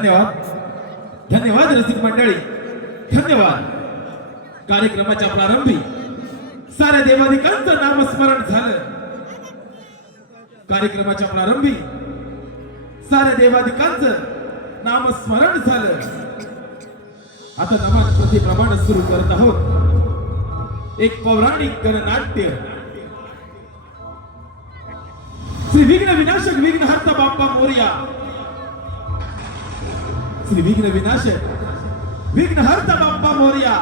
धन्यवाद धन्यवाद रसिक मंडळी, धन्यवाद. कार्यक्रमाच्या प्रारंभी साऱ्या देवाधिकांचं नामस्मरण झालं. कार्यक्रमाच्या प्रारंभी साऱ्या देवाधिकांचं नामस्मरण झालं. आता नमान प्रतिप्रमाण सुरू करत आहोत एक पौराणिक गणनाट्य. श्री विघ्न विनाशक विघ्नहर्ता बाप्पा मोरया. श्री विघ्न विनाशक विघ्नहर्ता बाप्पा मोरया.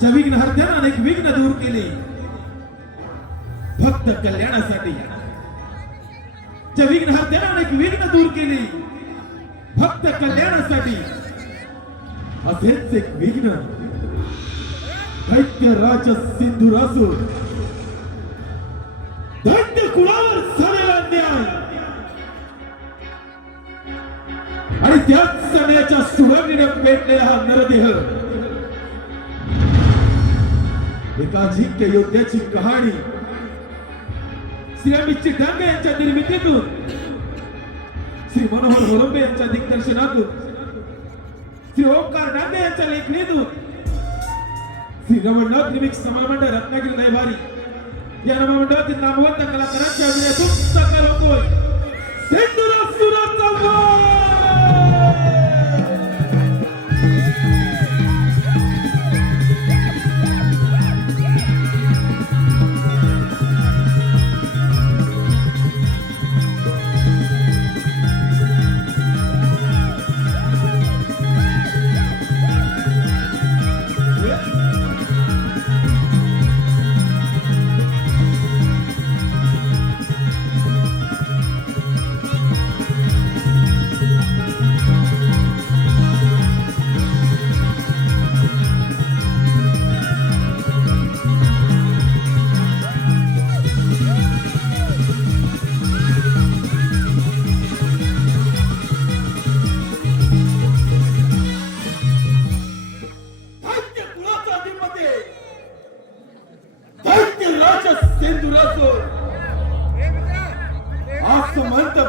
ज्या विघ्नहर्त्यानं अनेक विघ्न दूर केली भक्त कल्याणासाठी. ज्या विघ्नहर्त्यानं अनेक विघ्न दूर केली भक्त कल्याणासाठी. असेच एक विघ्न दैत्यराज सिंधुरासूर, दैत्य कुळावर झालेला अन्याय आणि त्याच सण्याच्या सुरंगीनं पेटलेला हा नरदेह. एका अजिंक्य योद्ध्याची कहाणी श्री अमित डांगे यांच्या निर्मितीतून, श्री मनोहर होलंबे यांच्या दिग्दर्शनातून, श्री ओंकार डांगे यांच्या लेखणीतून, श्री रमणनाथ रिमिक्स समामंडळ रत्नागिरी दहिवारी या नवमंडळातील नामवंत कलाकारांच्या अभिनयातून साकार होतोय सिंधुरासुराचा वध.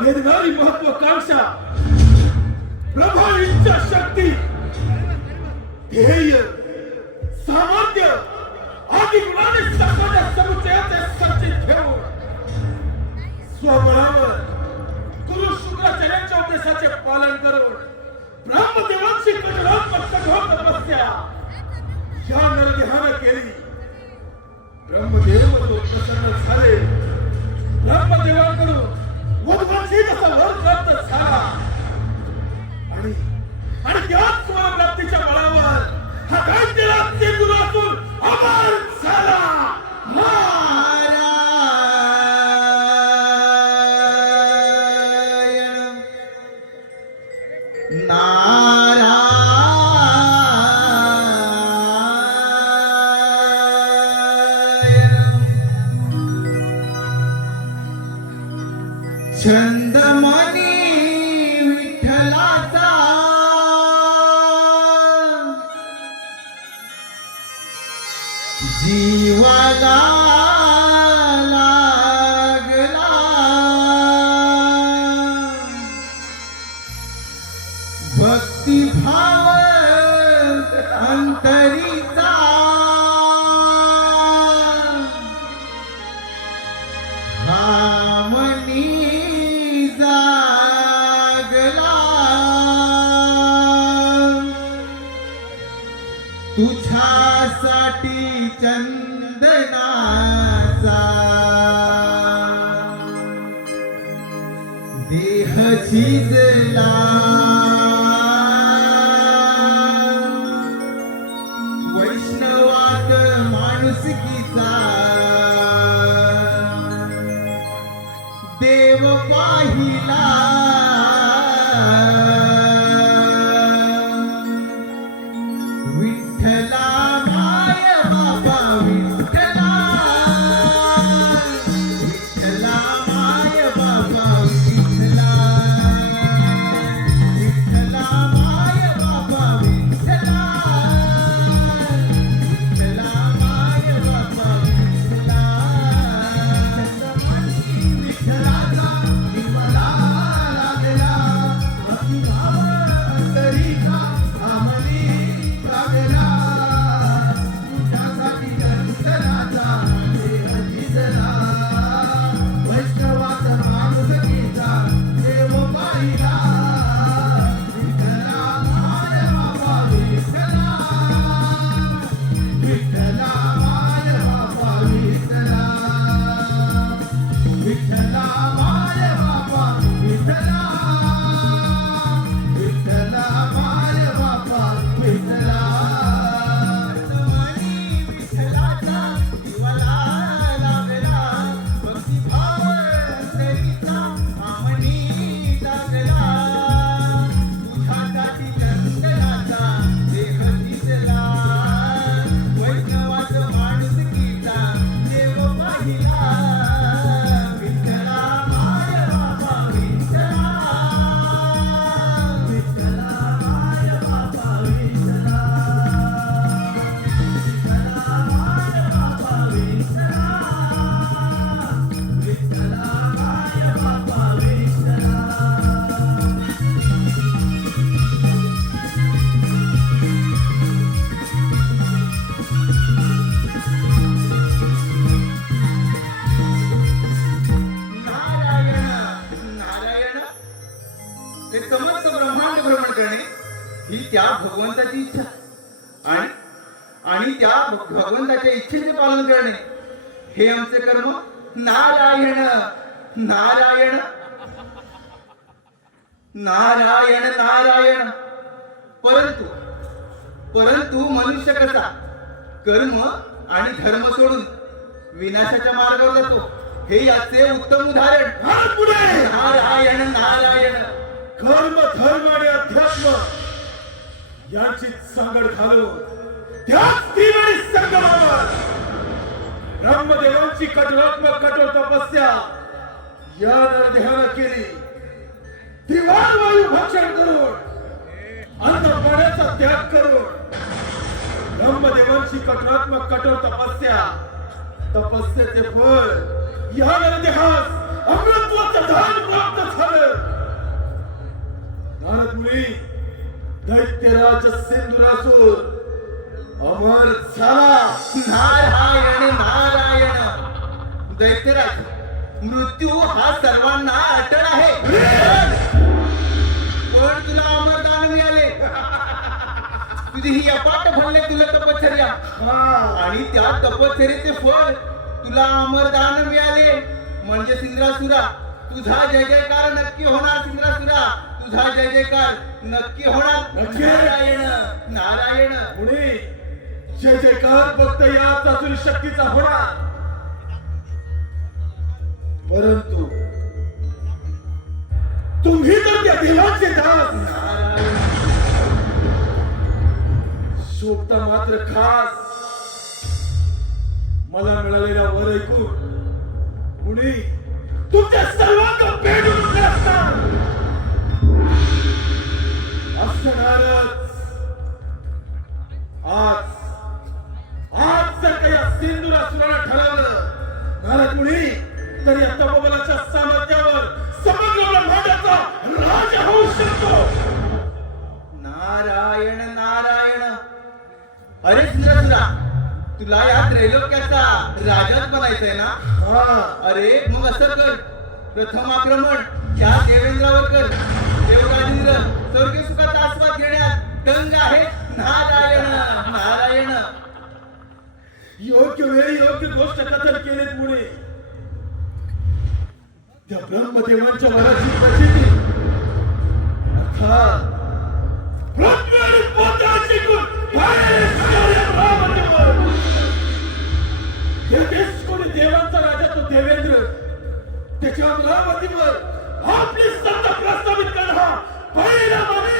भेदणारी महत्वाकांक्षा, प्रभा इच्छा शक्ती, ध्येय, सामर्थ्य आदी गुणांनी सर्वांच्या समुच्चयाचे संचित घेऊन स्वबळावर गुरु शुक्राचार्यांच्या उपदेशाचे पालन करून ब्रह्मदेवांची कठोर तपस्या या नरदेहानं केली. ब्रह्मदेव प्रसन्न झाले. ब्रह्मदेवाकडून वधूची जसा वर प्राप्त झाला आणि त्याच स्वप्राप्तीच्या बळावर हा दैत्यराज सिंधुरासूर अमर झाला. छंदमणी विठ्ठलाचा जीवाला लागला. भक्तिभाव अंतरीचा तुझ्यासाठी चंदनाचा देह झिजला. वैष्णवात माणुसकीचा देव पाहिला. विठ्ठला त्या भगवंताची इच्छा आणि आणि त्या भगवंताच्या इच्छेचे पालन करणे हे आमचे कर्म. नारायण नारायण नारायण नारायण. परंतु परंतु मनुष्य कसा कर्म आणि धर्म सोडून विनाशाच्या मार्गावर जातो हे याचे उत्तम उदाहरण. हात पुढे. नारायण नारायण. कर्म धर्म आणि अध्यात्म यांची सांगड घालून त्याच त्रिवेणी संगमावर ब्रह्मदेवांची कठोरात्मक कठोर तपस्या या नरदेहानं केली. त्रिवार वायू भक्षण करून अन्न पाण्याचा त्याग करून ब्रह्मदेवांची कठोरात्मक कठोर तपस्येचे फळ या नरदेहास अमृतत्वाचं दान प्राप्त झालं. नारद मुनी दैत्यराज सिंधुरासूर अमर झाला. नारायण नारायण. दैत्यराज मृत्यू हा सर्वांना अटळ आहे पण तुला अमरदान मिळाले. तुझी ही अपाट फळले तुला तपश्चर्या आणि त्या तपश्चर्येचे फळ तुला अमरदान मिळाले म्हणजे सिंद्रासुरा तुझा जय जयकार नक्की होणार. सिंद्रासुरा तुझा जय जयकार नक्की होणार. नारायण नारायण. मुनी जय जयकार फक्त या चातुर्य शक्तीचा होणार. परंतु तुम्ही तर त्या देवाचे दास. शोभता मात्र खास मला मिळालेला वर ऐकून मुनी तुमच्या सर्वांना पेटून उठले असणार. असणारच. आज जर काही सिंधुरासुराला ठरवलं नारद मुनी तर या तपोबलाच्या सामर्थ्यावर समग्र ब्रह्मांडाचा राजा होऊ शकतो. नारायण नारायण. अरे सिंद्रासुरा तुला या त्रैलोक्याचा राजाच बनायचंय ना. अरे मग असं कर प्रथम आक्रमण त्या देवेंद्रावर कर. देवराजेंद्र स्वर्गीय सुखाचा आस्वाद घेण्यात दंग आहे. नारायण नारायण. योग्य वेळी योग्य गोष्ट कथन केलेत मुळे त्या ब्रह्मदेवांच्या वराची प्रचिती अर्थात ब्रह्मांड पोटाची गुण कोणी देवांचा राजा तो देवेंद्र त्याच्या अमरावतीवर आपली सत्ता प्रस्थापित करणं पहिला पुढे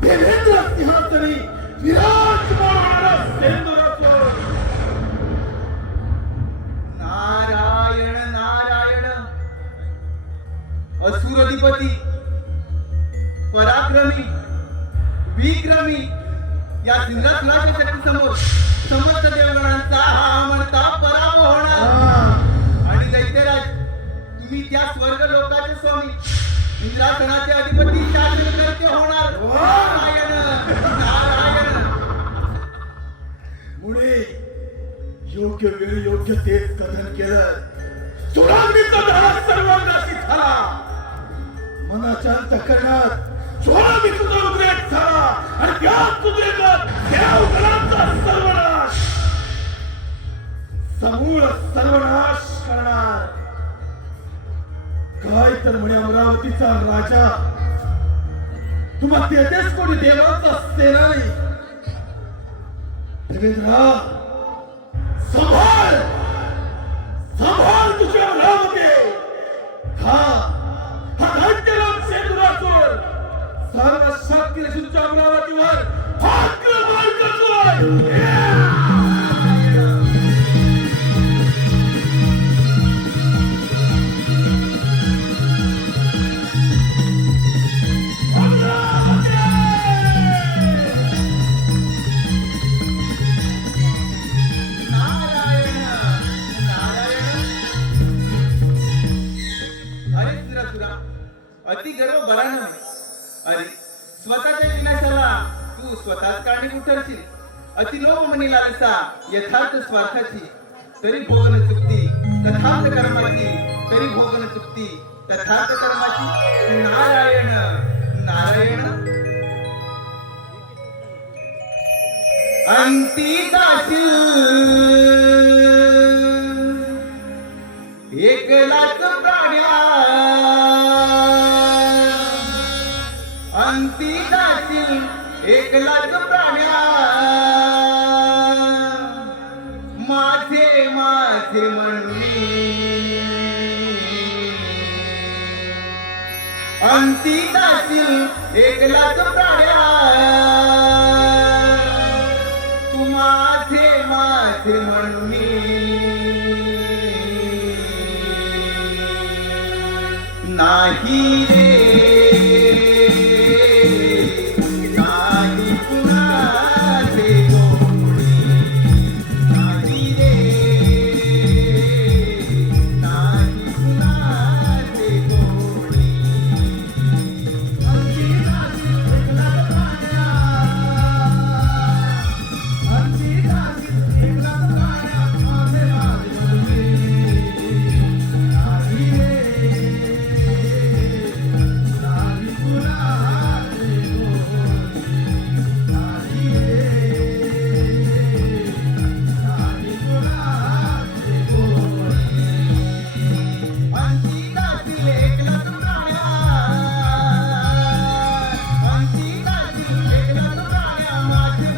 देवेंद्र सिंहासनी विराजमान होणारा सिंधुरासूर. नारायण नारायण. असुरधिपती पराक्रमी विक्रमी या सिंधुरासुराच्या शक्तीसमोर समस्त देवगणांचा हा अमरता पराभव होणार. आणि दैत्यराज तुम्ही त्या स्वर्ग लोकाचे स्वामी इंद्रासनाचे अधिपती शास्त्रकर्ते होणार. नारायण नारायण. मुळे योग्य वेळ योग्य तेच कथन केलं. सुरांगीचा धारा सर्वांनाशी झाला. मनाच्या अंतःकरणात स्वामी तुझा उद्रेक झाला आणि त्याच उद्रेकात देवगणांचा सर्वनाश समूळ सर्वनाश करणार. काय तर म्हणे अमरावतीचा राजा तुम्हा 33 कोटी देवांचा सेनानी. देवेंद्रा संभाळ संभाळ तुझ्या अमरावती. हा दैत्यराज सिंधुरासूर सर्व शक्तीने तुझ्या अमरावतीवर आक्रमण करतोय. अति गर्व बरा नव्हे. अरे स्वतःच्या विनाशाला तू स्वतःच कारणीभूत ठरशील. अति लोभ मनी लालसा यथार्थ स्वार्थाची तरी भोगन चुकती. तथार्थ कर्माची तरी भोगन चुकती. तथाच कर्माची नारायण नारायण अंती जाशील एकलाच प्राण्या अंती जाशील एकलाच प्राण्या माझे माझे म्हणून अंती जाशील एकलाच प्राण्या तू माझे माझे म्हणून नाही रे नाही कुणाचे कोणी नाही रे नाही कुणाचे कोणी अंती जाशील एकलाच प्राण्या अंती जाशील एकलाच प्राण्या माझे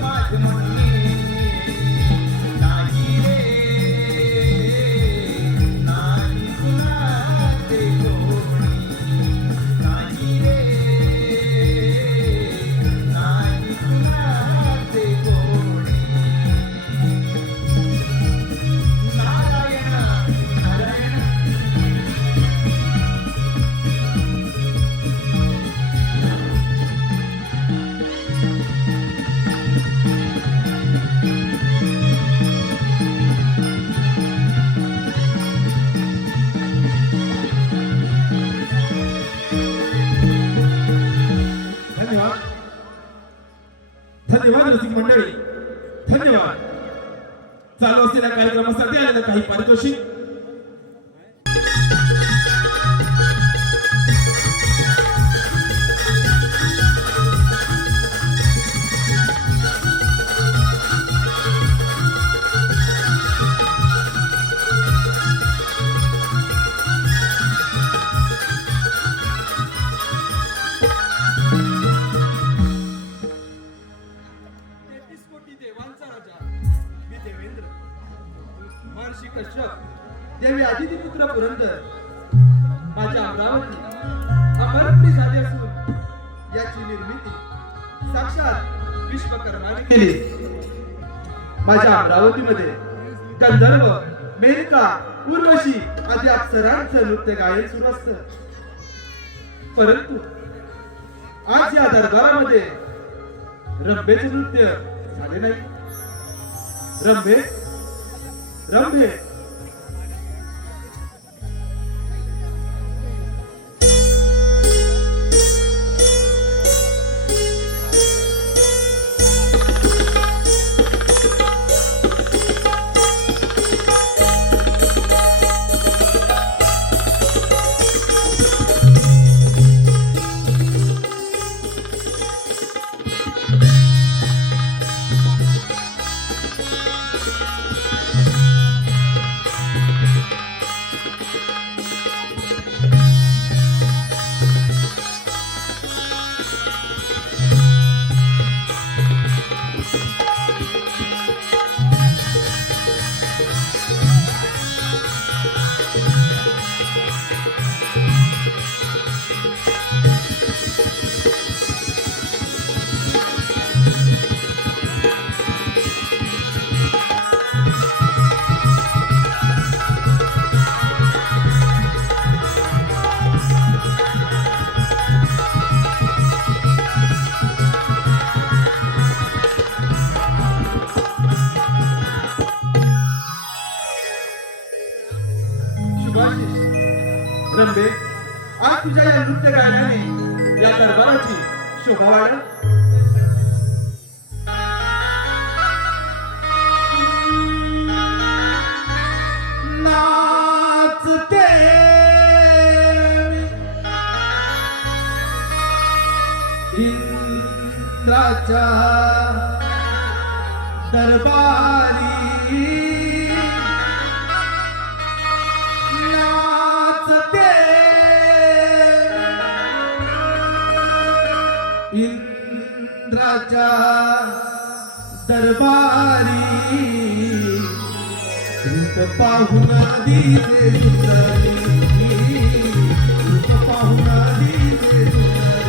माझे नाही रे धन्यवाद रसिक मंडळी, धन्यवाद. चालू असलेल्या कार्यक्रमासाठी आलेलं काही पारितोषिक. महर्षी कश्यप देवी आदिती पुत्र पुरंदर माझ्या अमरावती अमरत्वी झाली असून याची निर्मिती साक्षात विश्वकर्माने केली. माझ्या अमरावतीमध्ये गंधर्व, मेनका, उर्वशी आदी अप्सरांचं नृत्य गायन सुरू असतं. परंतु आज या दरबारामध्ये रंभेचे नृत्य झाले नाही. रंभे रंभे रंभे, आज तुझ्या या नृत्य गायनाने या दरबाराची शोभा वाढ. नाचते मी दरबारी नाचते इंद्राच्या दरबारी रूप पाहून दिसे सुंदरी रूप पाहून दिसे सुंदरी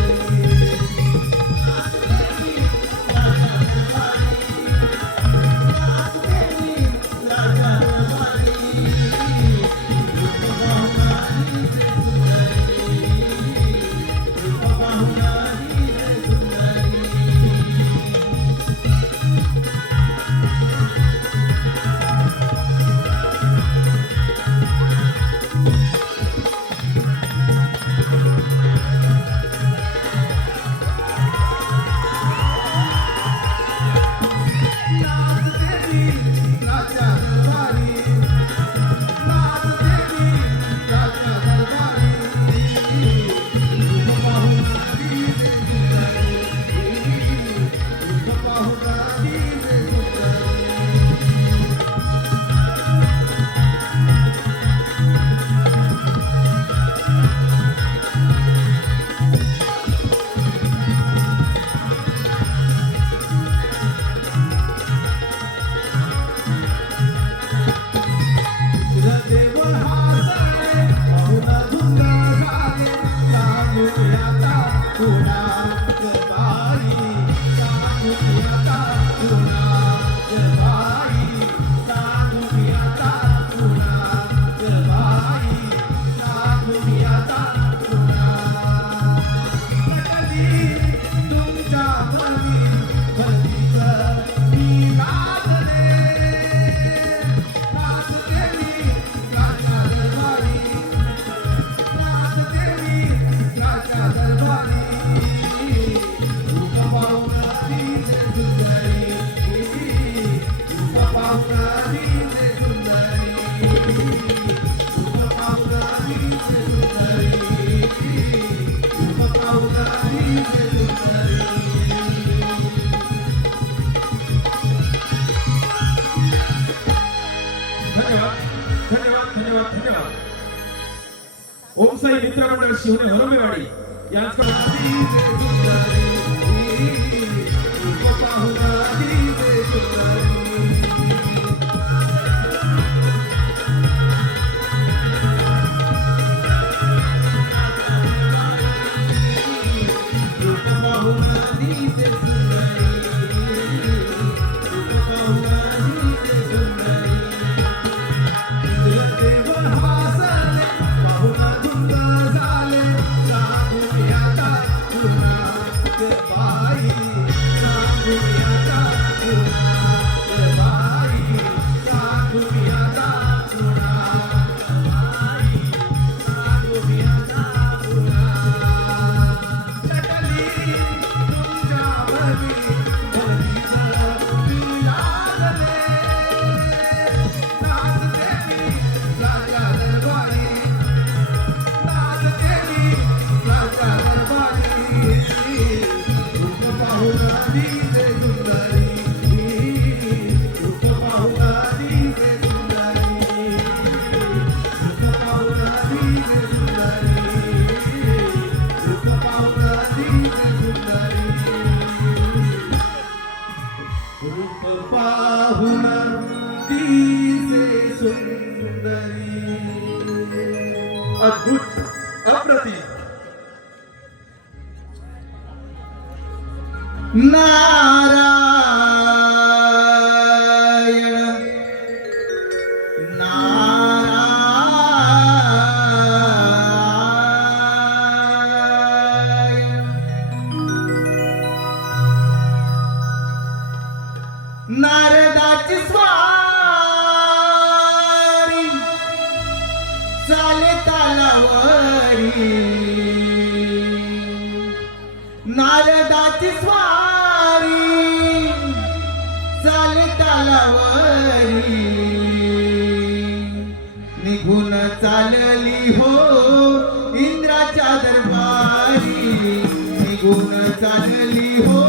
ओम साई मित्र मंडळ शिवणे हरुमेवाडी अद्भुत अप्रतिम नारायण नारदाची स्वारी चाले तालावरी नारदाची स्वारी चाले तालावरी निघून चालली हो इंद्राच्या दरबारी निघून चालली हो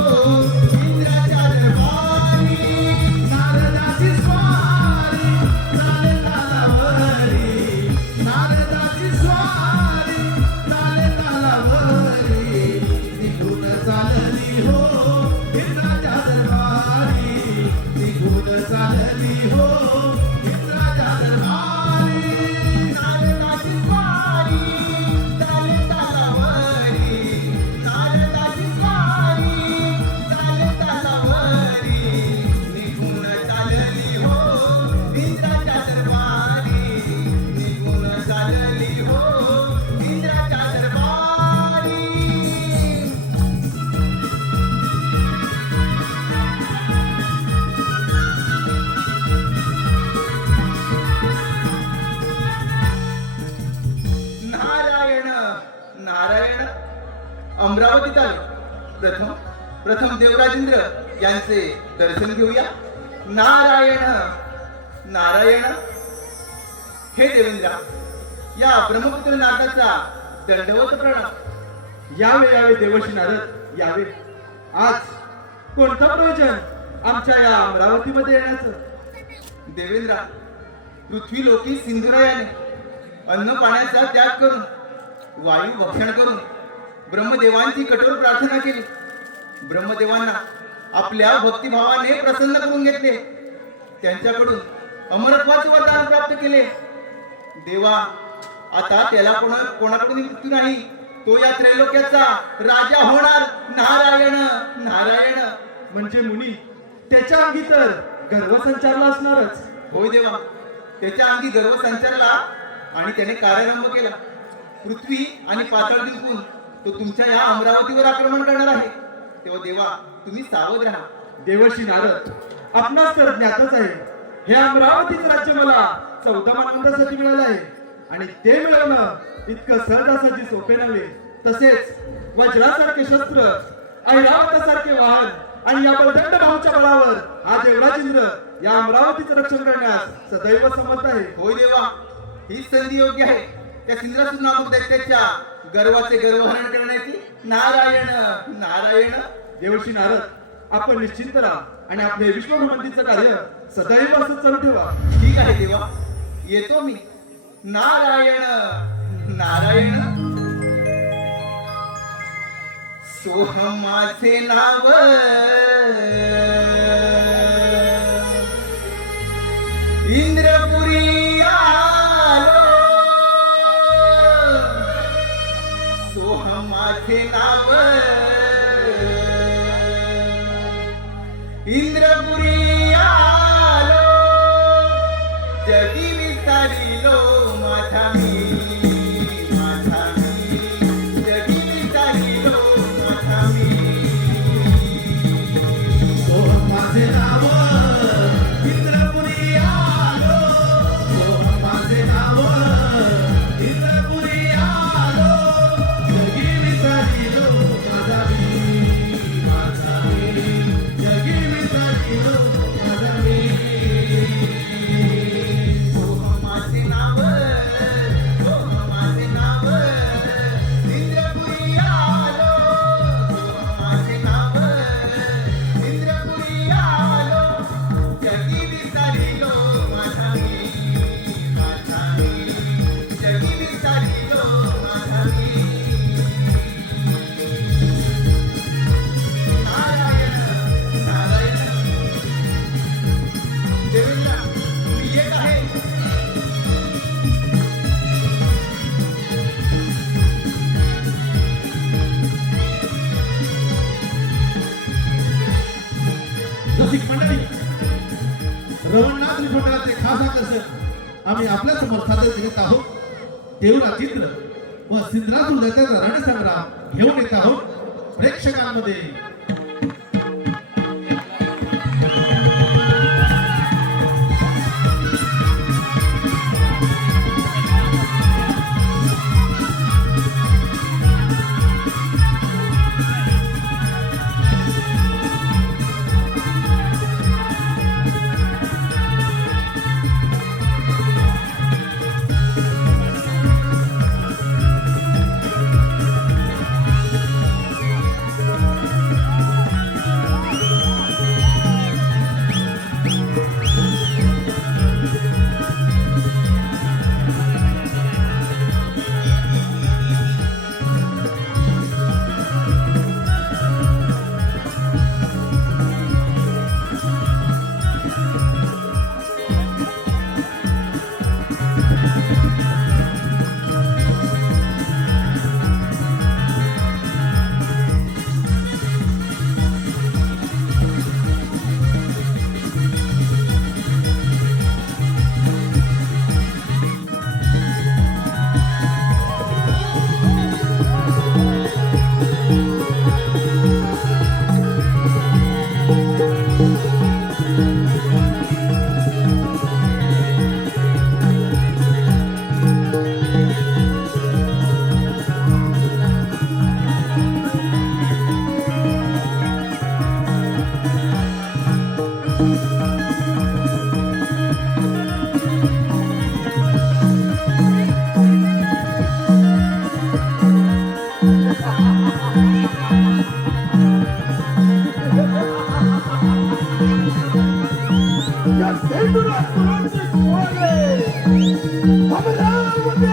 इंद्राच्या दरबारी अमरावतीत आलो. प्रथम देवराजेंद्र यांचे दर्शन घेऊया. नारायण नारायण. हे देवेंद्र, या ब्रह्मपुत्र नाथाचा दंडवत प्रणाम. यावे यावे देवर्षी नारद यावे. आज कोणतं प्रयोजन आमच्या या अमरावतीमध्ये येण्याचं? देवेंद्र, पृथ्वी लोकी सिंधुरायाने अन्न पाण्याचा त्याग करून वायू भक्षण करून ब्रह्मदेवांची कठोर प्रार्थना केली. ब्रह्मदेवांना आपल्या भक्तिभावाने प्रसन्न करून घेतले. त्यांच्याकडून अमरत्वाचे वरदान प्राप्त केले. देवा, आता त्याला कोणाकडून मृत्यू नाही. तो या त्रैलोक्याचा राजा होणार. नारायण नारायण. म्हणजे मुनी त्याच्या अंगी तर गर्व संचारला असणारच. होय देवा, त्याच्या अंगी गर्व संचारला आणि त्याने कार्यारंभ केला. पृथ्वी आणि पाताळ जिंकून तो तुमच्या या अमरावतीवर आक्रमण करणार आहे. तेव्हा देवा, तुम्ही सावध राहा. देवर्षी नारद, आपणास तर ज्ञातच आहे, हे अमरावतीचं राज्य मला 14 मानवंतासाठी मिळालं आहे. आणि ते मिळवणं इतकं सहजासहजी सोपे नव्हे. तसेच वज्रासारखे शस्त्र, ऐरावतासारखे वाहन आणि या बलदंड भाऊच्या बळावर हा देवराजेंद्र या अमरावतीचं रक्षण करण्यास सदैव समर्थ आहे. होय देवा, ही संधी योग्य आहे त्या सिंद्रासूर नामक दैत्याच्या गर्वाचे गर्वहरण करण्याची. नारायण नारायण. देवर्षी नारद, आपण निश्चिंत राहा आणि आपले विश्वभ्रमंतीचं कार्य सदैव असं चालू ठेवा. ठीक आहे देवा, येतो मी. नारायण नारायण. सोहम माझे नाव, इंद्रपुरी आलो. सोहम माझे नाव, इंद्रपुरी आलो. जगी विस्तारिलो माझा मी, माझा मी. जगी विस्तारिलो माझा मी. सोहम माझे नाव, इंद्रपुरी आलो. सोहम माझे नाव, इंद्रपुरी आलो. जगी विसरिलो माझा मी, माझा मी. जगी विसरिलो माझा मी. सोहम माझे नाव, सोहम माझे नाव. इंद्रपुरी आलो. सोहम माझे नाव, इंद्रपुरी आलो. जगी विसरिलो माझा मी, माझा मी. जगी विसरिलो माझा मी. नारायण नारायण. देवेंद्र, मी येत आहे. रसिक मंडळी, रवणनाथ विठोबाचे खास आकर्षण आम्ही आपल्या समोर सादर करीत आहोत. देवराजेंद्र व सिंधरासूर दैत्याचा रणसंग्राम घेऊन येत आहोत प्रेक्षकांमध्ये. या सेंदुरा सुरांचे सोहळे अमरावती.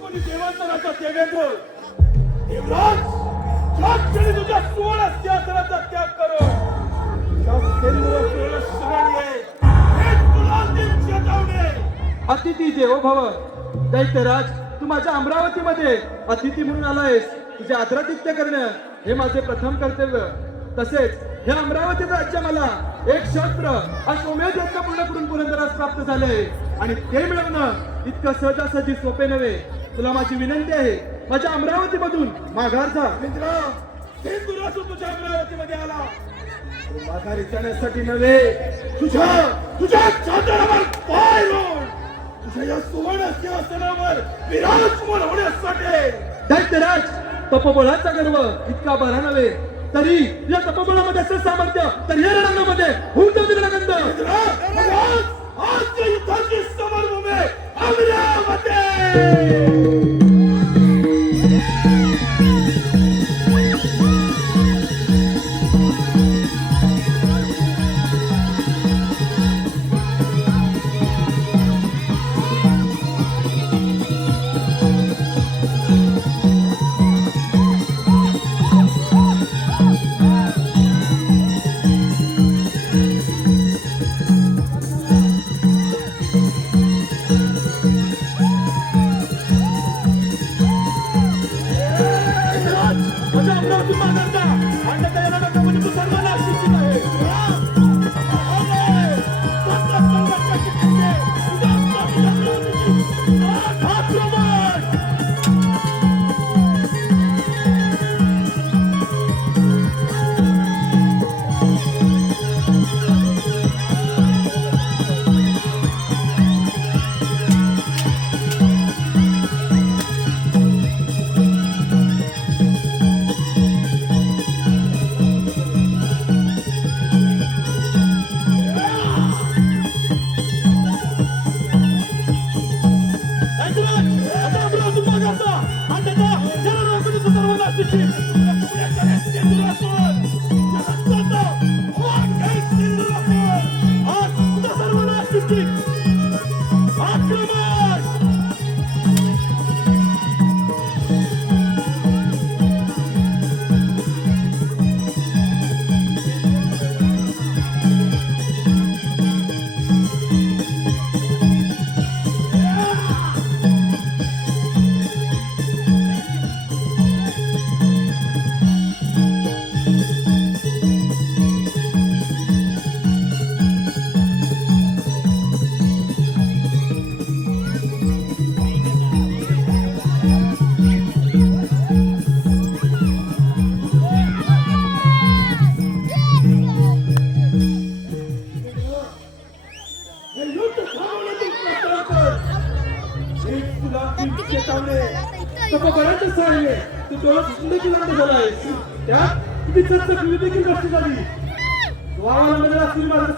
कोणी देवाचा राजा देवेंद्र देवराज ज्या क्षणी तुझ्या सुवर्ण सिंहासनाचा त्याग करो त्या सेंद्र सुवर्ण शरणी आहे. हे तुला अंतिम चेतावणी. अतिथी देवो भव. दैत्यराज, तू माझ्या अमरावतीमध्ये अतिथी म्हणून आलायस. तुझे आदरातिथ्य करणं हे माझे प्रथम कर्तव्य. तसेच हे अमरावती राज्य मला एक शस्त्र अश्वमेध यज्ञ पूर्ण करून पुरंदरास प्राप्त झाले आहे आणि ते मिळवणं इतकं सहजासहजी सोपे नव्हे. तुला माझी विनंती आहे, माझ्या अमरावतीमधून माघार जा. तुझ्या अमरावतीमध्ये आला तू माघारी जाण्यासाठी नव्हे, तुझ्या चादरावर पाय रोवून तुझ्या या सुवर्ण सिंहासनावर विराजमान होण्यासाठी. दैत्यराज, तपोबळाचा गर्व इतका बरा नव्हे, तरी या तपोबळामध्ये असं सामर्थ्य तर या रणांगणामध्ये होऊन जाऊ तिकडे गंध. आज युद्धाची समरभूमी अमरावती.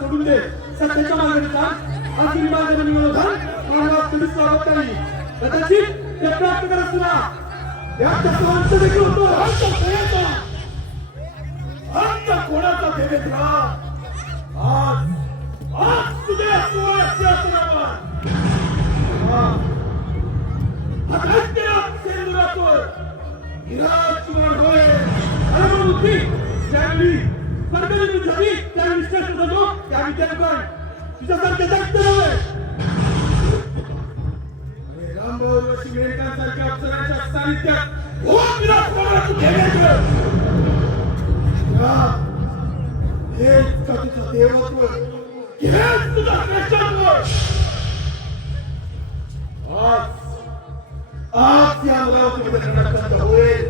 सोडून दे. सत्याच्या मागणी सांग. आसुरी मागणी मिळवून मानवात कधीच स्वागत नाही. कदाचित ते प्राप्त करत तुला याचा तो अंत देखील होतो. अंत कोणाचा देवेंद्र? आज तुझ्या सुवास्य असणावर सेंदुरातून विराजमान होय. अरे बुद्धी चांगली परमेश्वर झाली त्या विश्वास जातो त्या विद्यार्थ्यां तुझ्यासारखे जास्त नव्हे. अरे रामभाऊ व शिंगरेकरांसारख्या अप्सरांच्या सानिध्यात होत विराजमान देवेंद्र देवत्व हेच तुझं श्रेष्ठत्व. आज या अमरावतीमध्ये रणखंड होईल,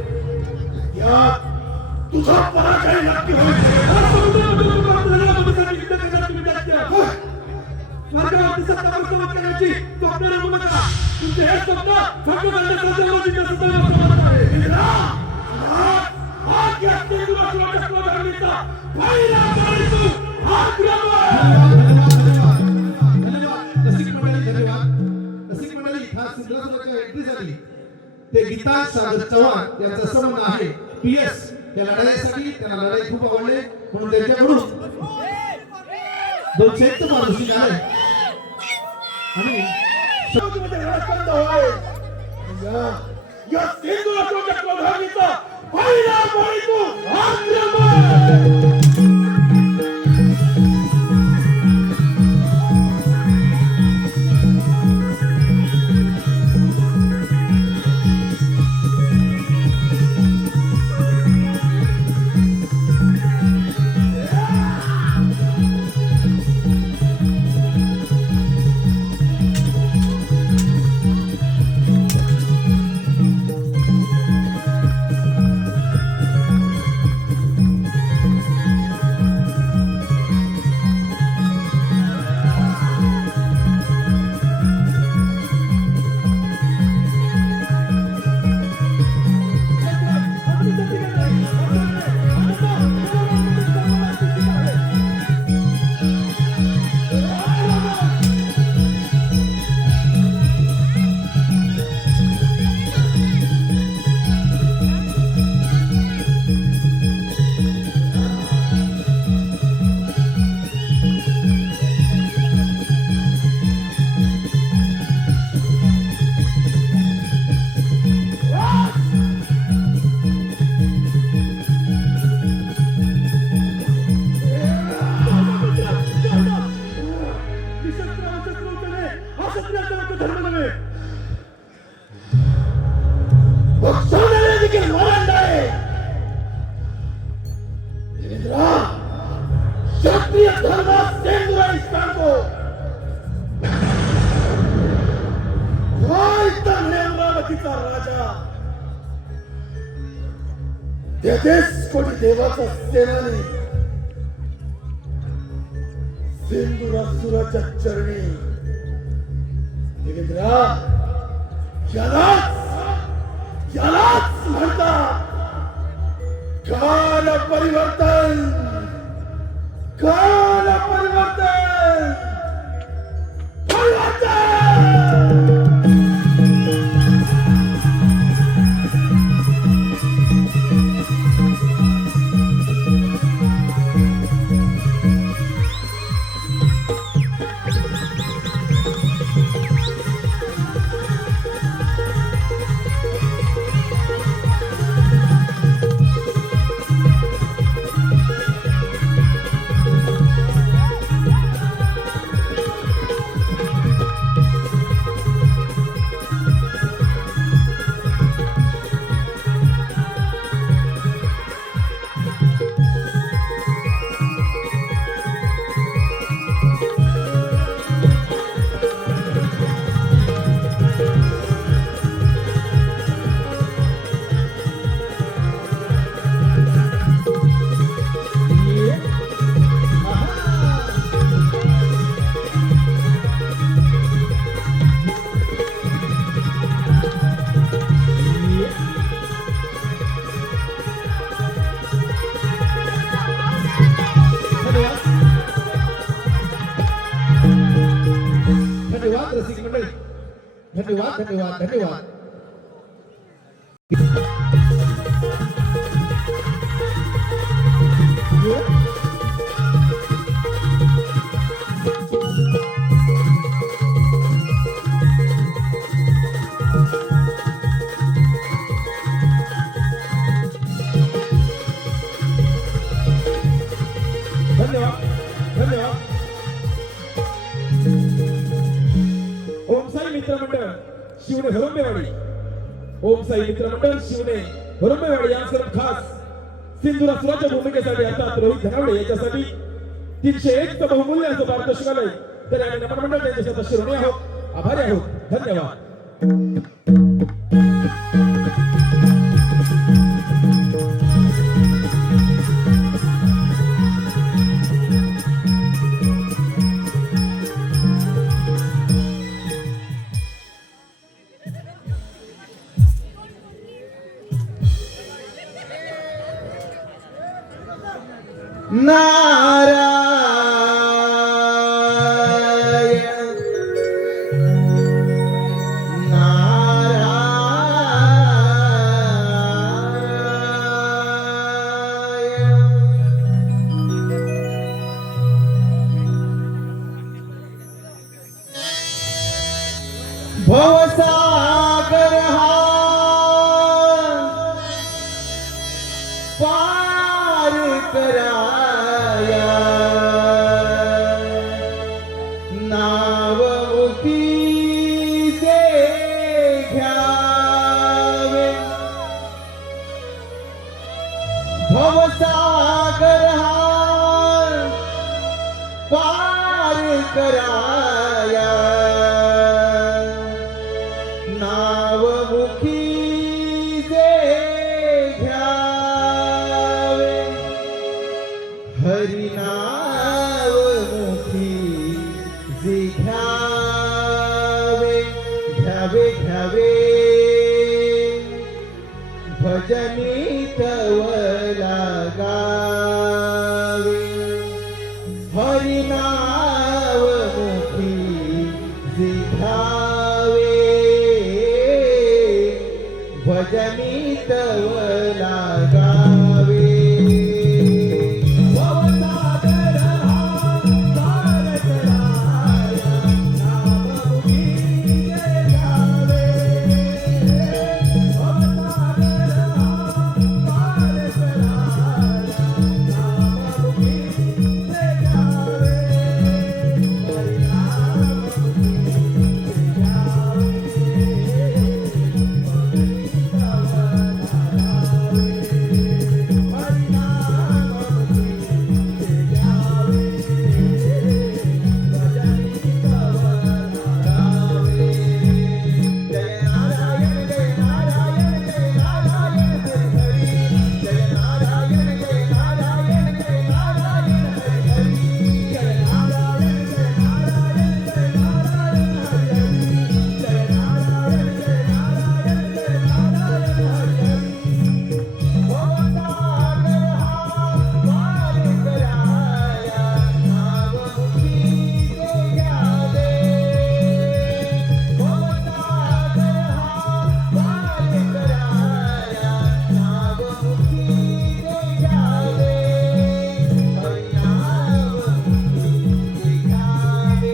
यात तुझा पराजय नक्की होईल. स्वर्गावरती सत्ता प्रस्थापित करण्याची स्वप्न रंगू नका. तुमचे हे स्वप्न भंग करण्याचा जन्मसिद्ध सत्ता आहे. आज या सिंधुरासुराच्या क्रोधाग्नीचा पहिला बळी तू. हात लावा. धन्यवाद रसिक मंडळी, धन्यवाद रसिक मंडळी. हा सिंधुरासुराच्या एंट्री झाली ते गीता सागर चव्हाण यांचा संबंध आहे PS या लढाईसाठी. त्यांना लढाई खूप आवडली म्हणून त्यांच्याकडून 200 माणूस आले आणि अमरावतीमध्ये रणखंड होईल. या सिंधुरासुराच्या क्रोधाग्नीचा पहिला बळी तू. हात लावा. सोन्याने देखील मरण आहे. देवेंद्रा, क्षत्रिय धर्मात सेंदुराई सांगतो. अमरावतीचा राजा 33 कोटी देवाचा सेनानी सिंधुरासुराच्या चरणी. देवेंद्रा, यालाच म्हणतात काल परिवर्तन. काल परिवर्तन. परिवर्तन. धन्यवाद धन्यवाद धन्यवाद. धन्यवाद धन्यवाद. ओम साई मित्रमंडळ शिवणे हरंबेवाडी. ओम साई मित्रमंडळ शिवणे हरंबेवाडी यांचं खास सिंधुरासुराच्या भूमिकेसाठी अर्थात रोहित धनावडे याच्यासाठी 301 चं बहुमूल्य असं पारितोषिकालय तर आम्ही नमन मंडळ त्यांच्या शिरोणी आहोत, आभारी आहोत. धन्यवाद. नारायण नारायण भवसागर हा पार कराया नाव मुठीचे घ्यावे भवसागर हा पार कराया नाव मुठीचे घ्यावे हरिनाव मुखी जे घ्यावे घ्यावे घ्यावे भजनी तवला गावे हरिनाव मुखी जे घ्यावे भजनी तवला गावे भवसागर हा पार कराया नाव मुखी जे घ्यावे भवसागर हा पार कराया नाव मुखी जे घ्यावे हरिनाम मुखी जे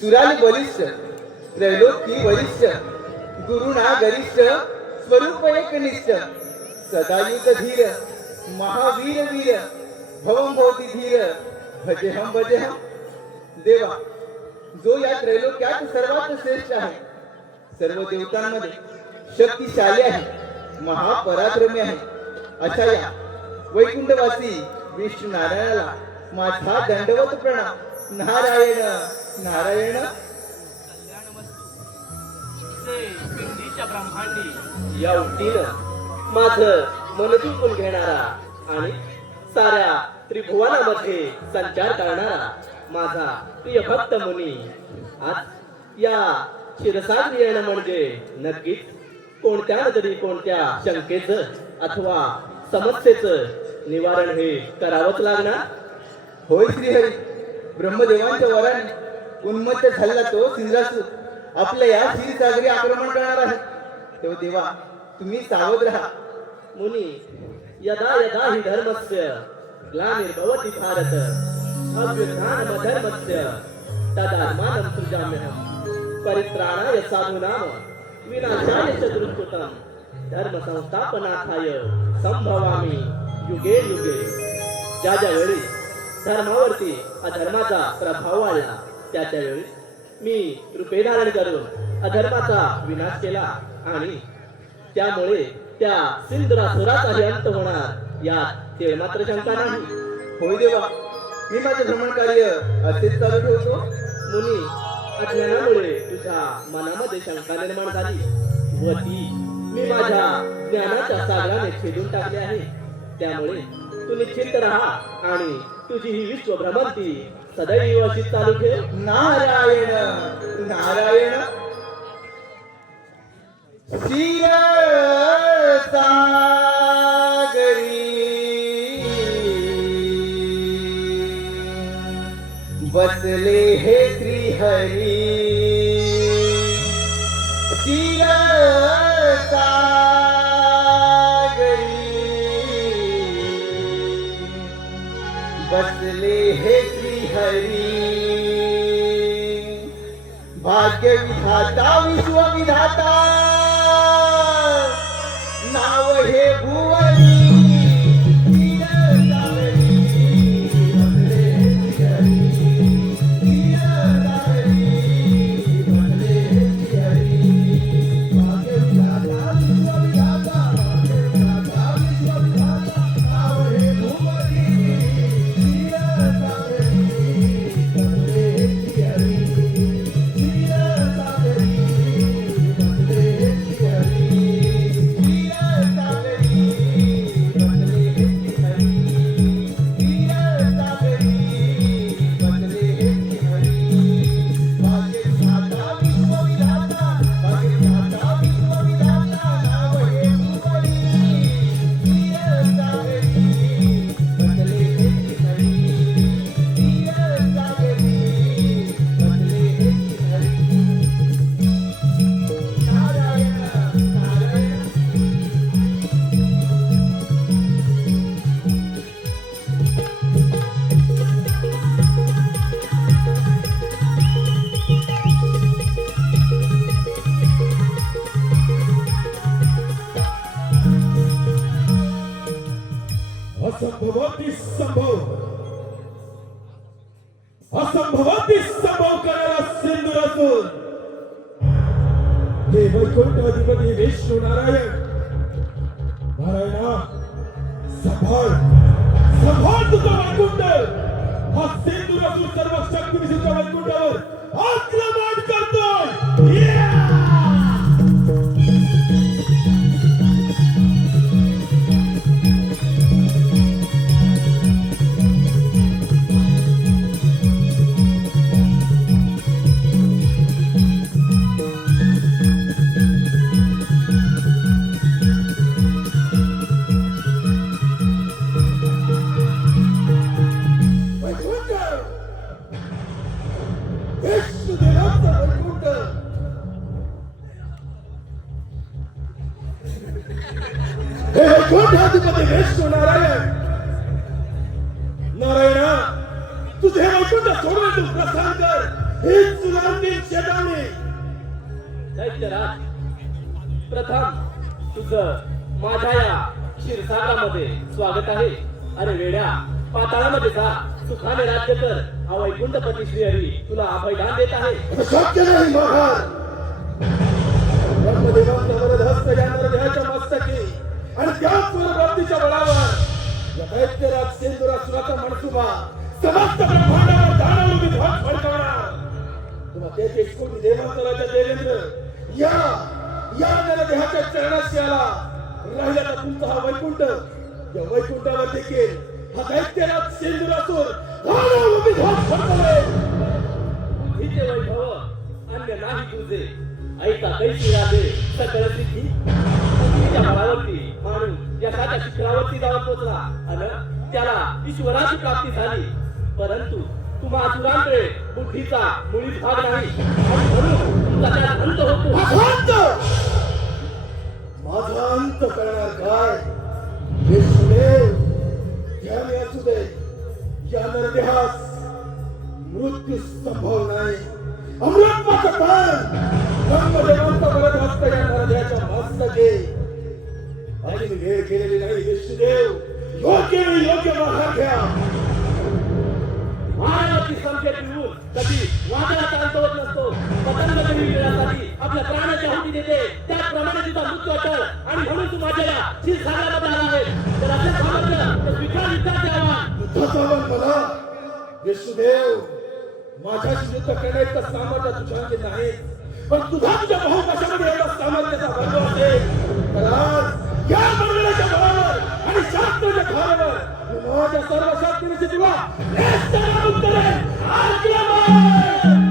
सुराली बलिष्ठ त्रैलोकी वरिष्ठ गुरुना गरिष्ठ स्वरूप एकनिष्ठ सदायुग धीर महावीर वीर भवम भवती धीर भजेहम भजेहम देवा जो या त्रैलोक्यात सर्वात श्रेष्ठ आहे सर्व देवतांमध्ये शक्तिशाली आहे महापराक्रमी आहे अशा या वैकुंठवासी विष्णू नारायणाला माझा दंडवत प्रणाम नारायण नारायण पिंडीच्या ब्रह्मांडी या उलटीनं माझं मन जिंकून घेणारा आणि साऱ्या त्रिभुवनामध्ये संचार करणारा माझा प्रिय भक्त मुनी आज या शिरसागरी येणं म्हणजे नक्कीच कोणत्या ना तरी कोणत्या शंकेचं अथवा समस्येचं निवारण हे करावंच लागणार. होय श्रीहरी ब्रह्मदेवांच्या वराने उन्मत्त झालेला तो सिंहासूर आपल्या या क्षीरसागरी आक्रमण करणार आहे तेव्हा देवा तुम्ही सावध राहा मुनी यदा यदा हि धर्मस्य ग्लानिर्भवति भारत अभ्युत्थानमधर्मस्य तदात्मानं सृजाम्यहम् परित्राणाय साधूनां विनाशाय च दुष्कृतं धर्म संस्थापनार्थाय संभवामि युगे युगे. ज्या ज्या वेळी धर्मावरती अधर्माचा प्रभाव वाढला त्याच्या वेळी मी रूपे धारण करून अधर्माचा विनाश केला आणि त्यामुळे त्या सिंधुरासुराचाही अंत होणार यात ते मात्र शंका नाही. होय देवा, मी माझे भ्रमण कार्य असेच चालू ठेवतो. मुनी अज्ञानामुळे तुझ्या मनामध्ये शंका निर्माण झाली व ती मी माझ्या ज्ञानाच्या सागराने छेदून टाकली आहे. त्यामुळे तू निश्चिंत राहा आणि तुझी ही विश्व भ्रमंती सदैव अशी चालू ठेव. नारायण नारायण. क्षीर सागरी बसले हे श्रीहरी. क्षीर बसले हे श्रीहरी. भाग्य विधाता विश्वविधाता नाव हे भुवनी. असंभवाती संभव असंभवाती संभव करायला सिंदूर असून हे वैकुंठ अधिपती विष्णू नारायण. नारायणा संभाळ संभाळ तुझा वैकुंठ. हा सिंदूर असून सर्व शक्ती विष्णूच्या वैकुंठावर आक्रमण करतोय. वैकुंठाधिपती विष्णू नारायण. नारायणा तुझे वैकुंठ सोडून तू प्रस्थान कर. ही तुला अंतिम चेतावणी. दैत्यराज प्रथम तुझं माझ्या या क्षीरसागरामध्ये स्वागत आहे. अरे वेड्या, पाताळामध्ये जा, सुखाने राज्य कर. हा वैकुंठपती श्रीहरी तुला अभयदान देत आहे. शक्य नाही महाराज. ब्रह्मदेवांचा वरदहस्त या नरदेहाच्या मस्तकी आणि त्याच वरप्राप्तीच्या बळावर या दैत्यराज सिंधुरासुराचा मनसुबा समस्त ब्रह्मांडावर दानव विध्वंस भडकवणार. तुम्हा तेथेच कोटी देवांतराच्या देवेंद्र या नरदेहाच्या चरणाशी आला. राहिला तुमचा हा वैकुंठ. या वैकुंठावर देखील हा दैत्यराज सिंधुरासुर दानव विध्वंस भडकवेल. बुद्धीचे वैभव अन्य नाही तुझे. ऐका कैसी राजे सकळ सिद्धी. बुद्धीच्या बळावरती माणूस यशाच्या शिखरावरती जाऊन पोचला आणि त्याला ईश्वराची प्राप्ती झाली. परंतु तुम्हा असुरांकडे बुद्धीचा मुळीच भाग नाही आणि म्हणून तुमचा त्यात अंत होतो. माझा अंत करणार काय? ध्यानी असू दे, या नरदेहास मृत्यू संभव नाही. अमृतमाचा काळ ब्रह्मदेवांचा वरद हस्त या नरदेहाच्या मस्तके. आणि वेळ केलेली नाही विष्णुदेव. योग्य वेळी योग्य मार्ग घ्या. मानवाची संख्या पिऊन कधी वादळाचा अंत होत नसतो. पतंग कधी वेळासाठी आपल्या प्राणाची आहुती देते, त्याचप्रमाणे तिचा मृत्यू अटळ. आणि म्हणून तू माझ्या शिरसागरामध्ये आला आहे. तर असे सामर्थ्य तर स्वीकार विचारते आव्हान. युद्धाचा आव्हान मला विष्णुदेव. माझ्याशी युद्ध करण्याचं सामर्थ्य तुझ्याकडे नाही, पण तुझ्या बहुपाशामध्ये एवढा सामर्थ्याचा बंधू असेल तर आज या मंडळाच्या बळावर आणि शास्त्राच्या भारावर मी माझ्या सर्व शक्तीनिशी तुला नेस्तनाबूत करेन. आक्रमण!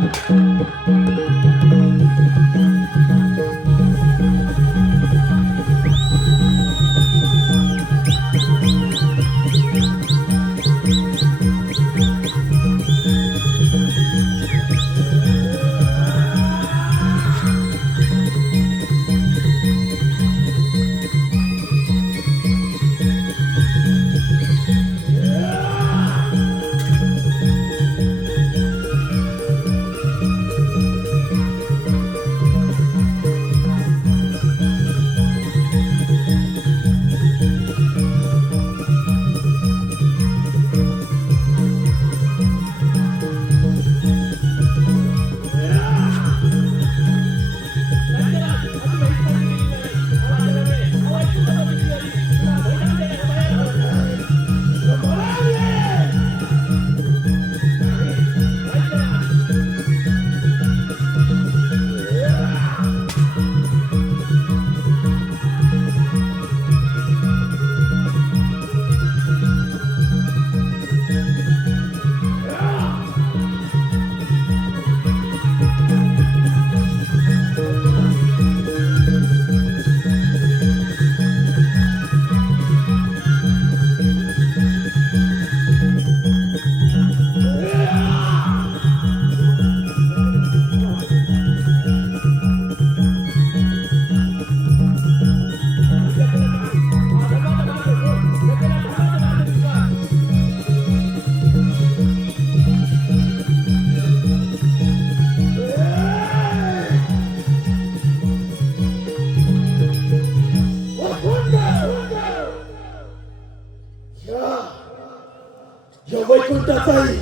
या वैकुंठाचाही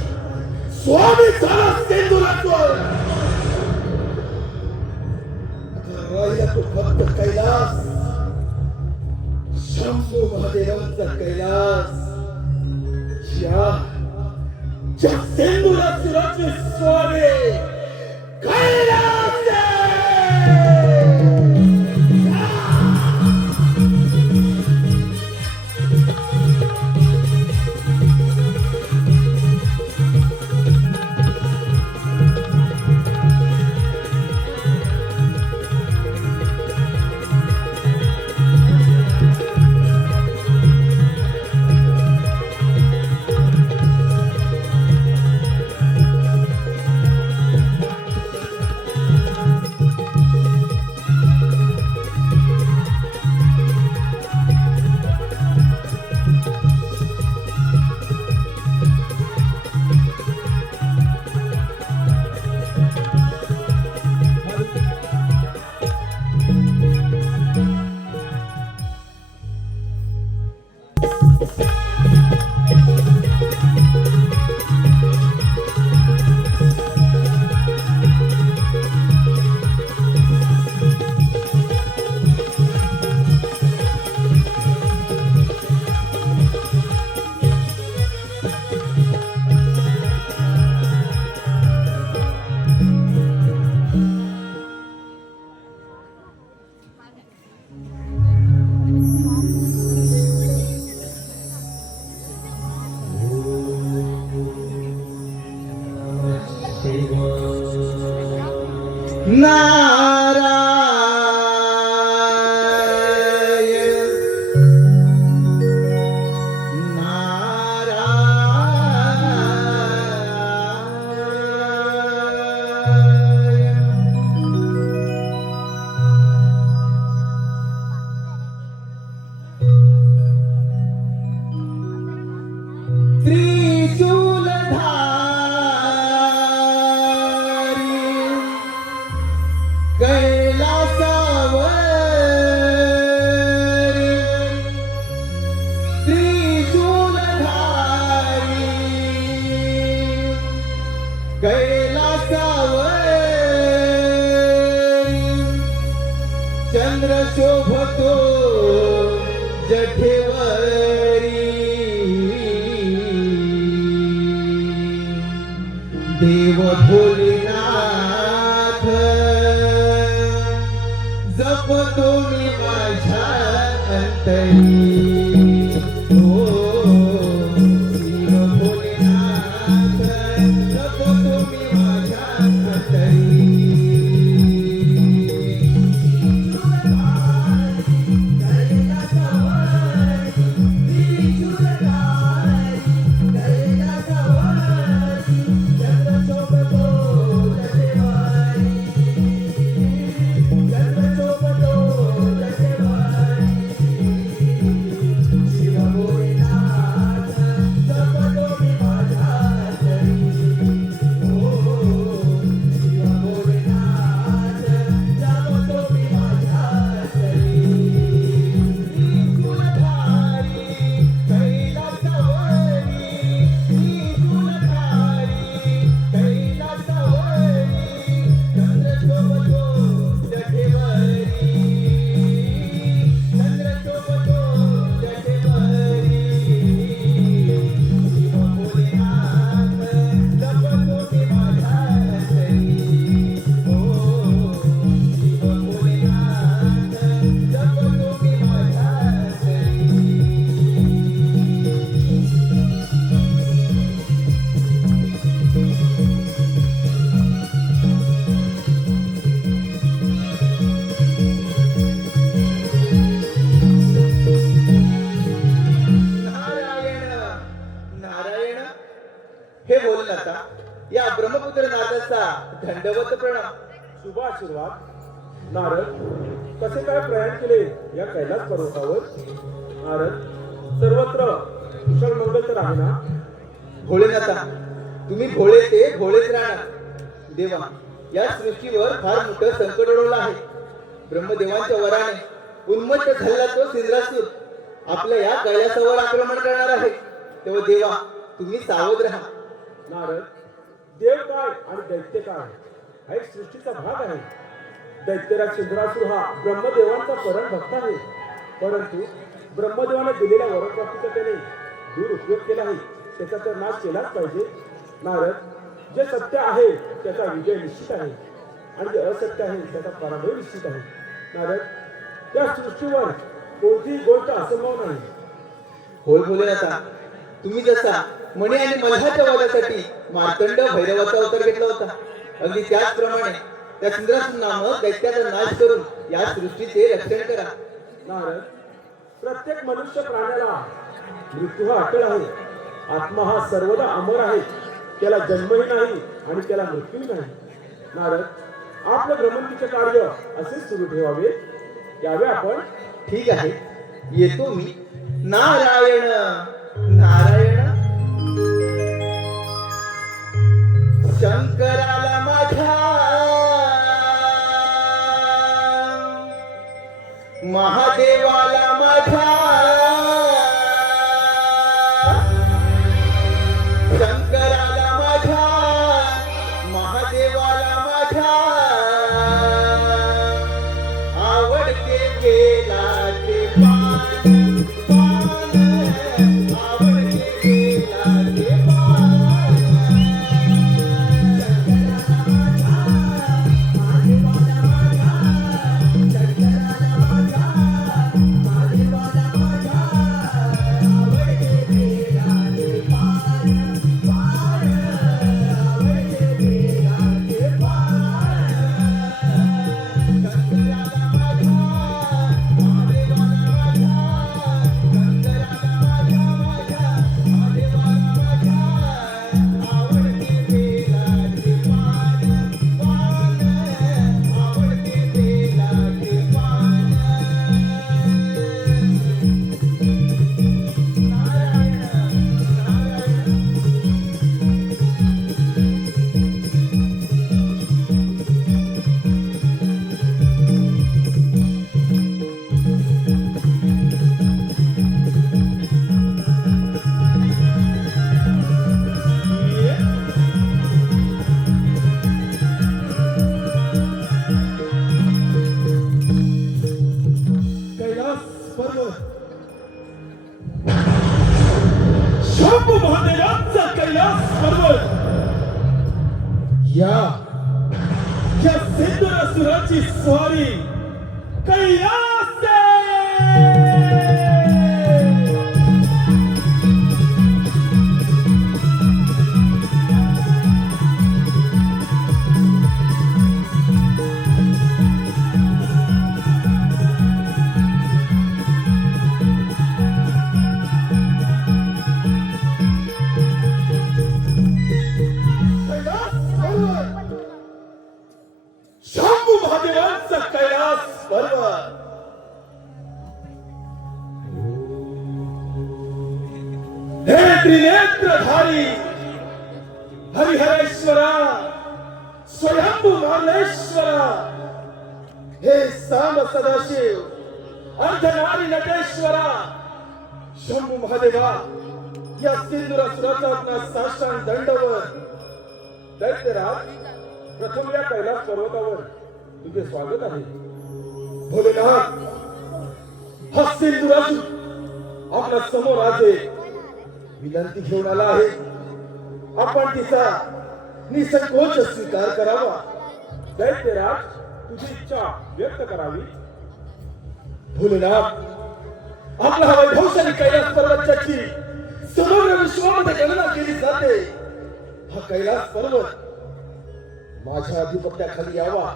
स्वामी झाला सिंधुराचोर. आता राहिला तो फक्त कैलास, शंभू महादेवांचा कैलास. या सिंधुराचोराचे स्वामी कैलास. शोभतो जठेवरी देव भोलेनाथ जपतो मी माझ्या अंतरी हो शिव भोलेनाथ जपतो मी माझ्या अंतरी हे बोल आता या ब्रह्मपुत्र नारदाचा दंडवत प्रणाम. शुभ आशीर्वाद. नारद, कसे काय प्रयाण केले या कैलास पर्वतावर? नारद, सर्वत्र कुशल मंगल तर आहे ना? भोलेनाथा, तुम्ही भोळे ते भोळेच राहणार. देवा, या सृष्टीवर फार मोठं संकट ओढवलं आहे. ब्रह्मदेवांच्या वराने उन्मत्त झालेला तो सिंद्रासूर आपल्या या कैलासावर आक्रमण करणार आहे. तेव्हा देवा, तुम्ही सावध राहा. नारद, देव काय आणि दैत्य काय हा एक सृष्टीचा भाग आहे. दैत्यराज सिंधुरासूर हा ब्रह्मदेवांचा परम भक्त आहे, परंतु ब्रह्मदेवाने दिलेल्या वरप्राप्तीचा त्याने दुरुपयोग केला आहे. त्याचा तर नाश केलाच पाहिजे. नारद, जे सत्य आहे त्याचा विजय निश्चित आहे आणि जे असत्य आहे त्याचा पराभव निश्चित आहे. नारद, या सृष्टीवर कोणतीही गोष्ट असंभव नाही. होय भोलेनाथा, तुम्ही जसा मणी आणि मल्हारच्या वधासाठी मार्तंड भैरवाचा अवतार घेतला होता, अगदी त्याचप्रमाणे त्या सिंद्रासूर नामक दैत्याचा नाश करून या सृष्टीचे रक्षण करा. नारद, प्रत्येक मनुष्य प्राण्याला मृत्यू हा अटळ आहे. आत्मा हा सर्वदा अमर आहे, त्याला जन्मही नाही आणि त्याला मृत्यूही नाही. नारद, आपलं भ्रमंतीचे कार्य असेच सुरू ठेवावे. यावे आपण. ठीक आहे, येतो मी. नारायण नारायण. शंकराला माझ्या महादेवाला माझ्या शंकराला माझ्या महादेवाला माझ्या आवडते बेलाचे पान पान आवडते बेलाचे पान. शंभू महादेवांचा कैलास पर्वत या सिंधुरासुराची स्वारी कैलास शंभू महादेवांचा कैलास पर्वत हे त्रिनेत्रधारी हरिहरेश्वरा स्वयंभू मालेश्वरा हे सांब सदाशिव अर्धनारी नटेश्वरा शंभू महादेवा या सिंधुरासुराचा आपला साष्टांग दंडवत दैत्यराज प्रथम या कैलास पर्वतावर तुझे स्वागत आहे. भोलेनाथ हा सिंधुरासुर आपल्या समोर आज विनंती घेऊन आला आहे. आपण तिचा निसंकोच स्वीकार करावा. दैत्यराज तुझी इच्छा व्यक्त करावी. भोलेनाथ आपला हा वैभवशाली कैलास पर्वताची समग्र विश्वामध्ये गणना केली जाते. हा कैलास पर्वत माझ्या अधिपत्याखाली यावा.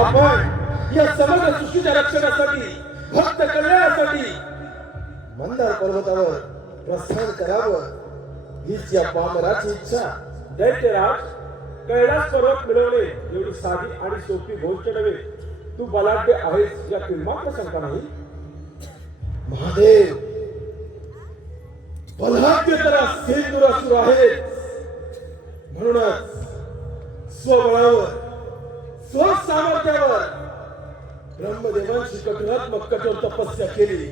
आपण या समग्र सृष्टीच्या रक्षणासाठी भक्त कल्याणासाठी मंदार पर्वतावर प्रस्थान करावं हीच या पामराची इच्छा. दैत्यराज कैलास पर्वत मिळवणे एवढी साधी आणि सोपी गोष्ट नव्हे. तू बलाढ्य आहेस यात मात्र शंका नाही. महादेव बलाढ्य तर सिंधुरासुर आहे. म्हणूनच स्वबळावर स्वसामर्थ्यावर ब्रह्मदेवांची कठोर तपस्या केली.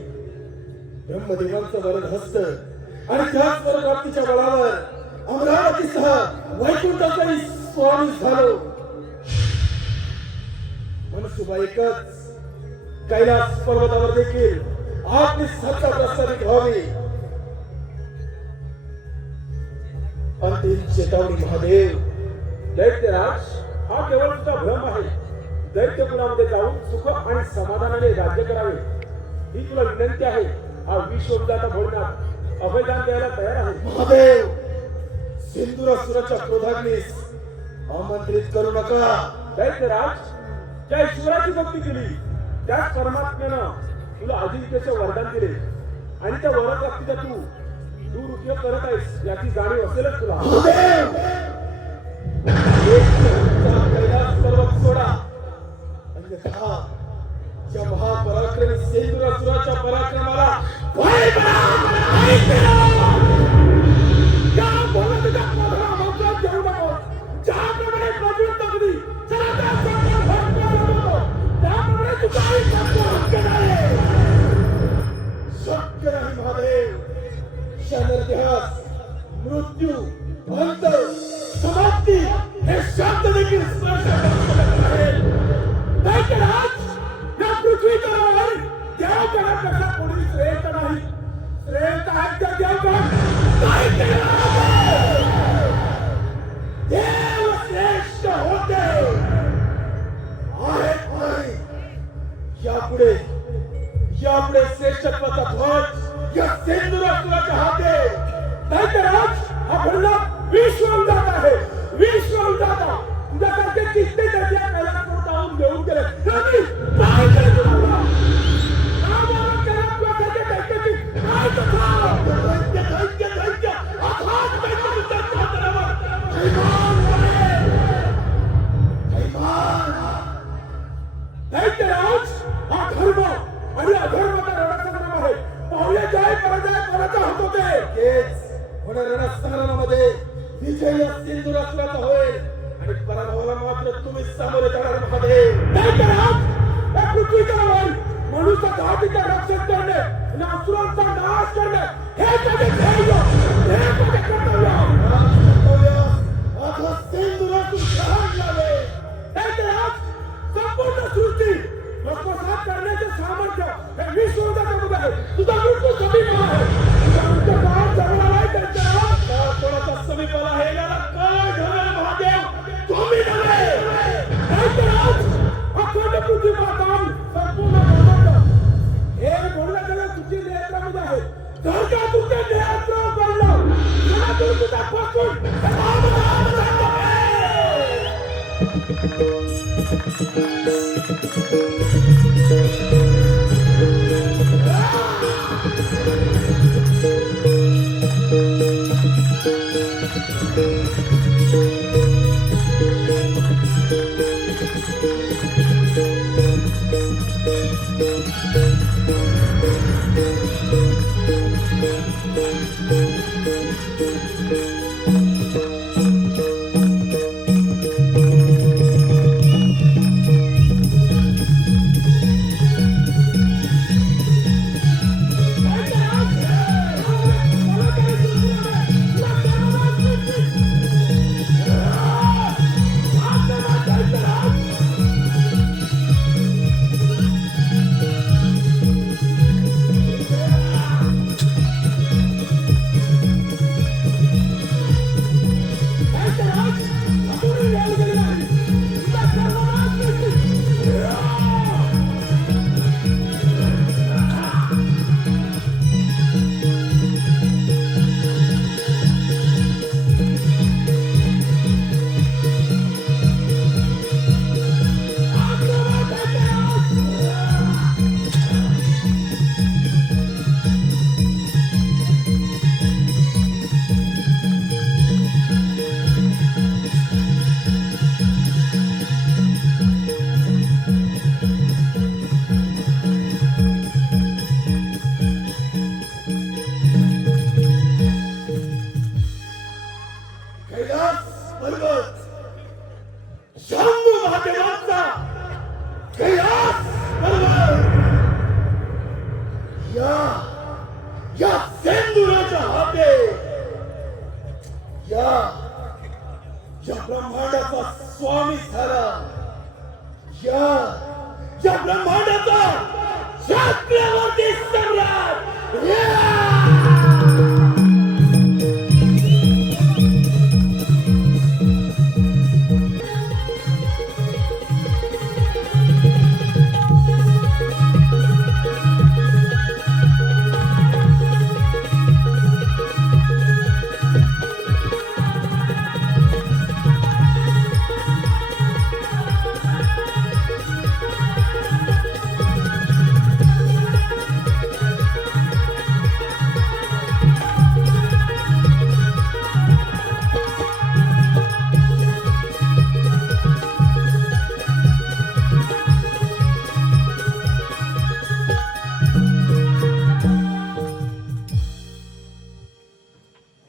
ब्रह्मदेवांचं वरद हस्त आणि त्याच परप्राप्तीच्या बळावर अमरावतीसह वैकुंठाचाही स्वामी झालो. मनसुबा एकच कैलास पर्वतावर देखील आपली सत्ता प्रस्थापित व्हावी. अंतिम चेतावणी महादेव. दैत्यराज हा केवळ तुझा भ्रम आहे. दैत्य कुळामध्ये जाऊन सुख आणि समाधानाने राज्य करावे ही तुला विनंती आहे. हा विश्वविदाता भोलेनाथ अभयदान द्यायला तयार आहे. महादेव सिंधुरासुराच्या क्रोधाग्नीस आमंत्रित करू नका. दैत्यराज ज्या ईश्वराची भक्ती केली त्याच परमात्म्यानं तुला अजिंक्यचे वरदान दिले आणि त्या वरप्राप्तीचा तू दुरुपयोग करत आहेस याची जाणीव असेलच तुला. महादेव कैलास पर्वत सोडा. अन्यथा या महापराक्रमी सिंधुरासुराच्या पराक्रमाला वाई पडा. या भोलेनाथाच्या क्रोधाला देऊ नको. ज्याप्रमाणे प्रज्वलित अग्नी चला त्याप्रमाणे तुझाही शक्य नाही. शक्य नाही महादेव. क्षणर्ध्यास मृत्यू अंत समाप्ती हे शब्द देखील स्पर्श करू शकत नाहीत. दैत्यराज या पृथ्वीतलावर देवगणापेक्षा कोणी श्रेष्ठ नाही. श्रेष्ठ आहेत त्या देवगण. देव श्रेष्ठ होते आहेत. यापुढे श्रेष्ठत्वाचा ध्वज या सिंधुरासुराच्या हाती. दैत्यराज हा भरला विश्वविदाता आहे. विश्वविदाता तुझ्यासारखे किती दैत्य कैलास पर्वतावरून घेऊन गेले तरी काय केलं तुला? आम्हाला कैलासवासाच्या दैत्याची काय कथा? दैत्य अथाच दैत्य तुझ्या चादरावर हैमान आहे. दैत्यराज हा धर्म आणि अधर्माचा रणसंग्राम आहे. पाहुणे जय पराजय कोणाचा होत होते. तेच होणाऱ्या रणसंग्रामामध्ये विजय या सिंधुरासुराचा होईल आणि पराभवाला मात्र तुम्ही सामोरे जाणार महादेव. दैत्यराज या पृथ्वीतलावर मनुष्य जातीचे रक्षण करणे आणि असुरांचा नाश करणे हे त्याचे ध्येय. हे त्याचे कर्तव्य. आता सिंधुरासुर शरण लावे. दैत्यराज संपूर्ण सृष्टी भस्मसात करण्याचे सामर्थ्य हे विश्वविदात्यामध्ये आहे. तुझा मृत्यू समीप आहे. तुझा अंतकाळ जगणार आहे दैत्यराज. घर का तुझे नियंत्रण कर लो चला तू तुझा पकड कैलास पर्वत शंभू महादेवांचा कैलास पर्वत या सेंदुराच्या हाते या ब्रह्मांडाचा स्वामी झाला या ब्रह्मांडाचा चक्रवर्ती सम्राट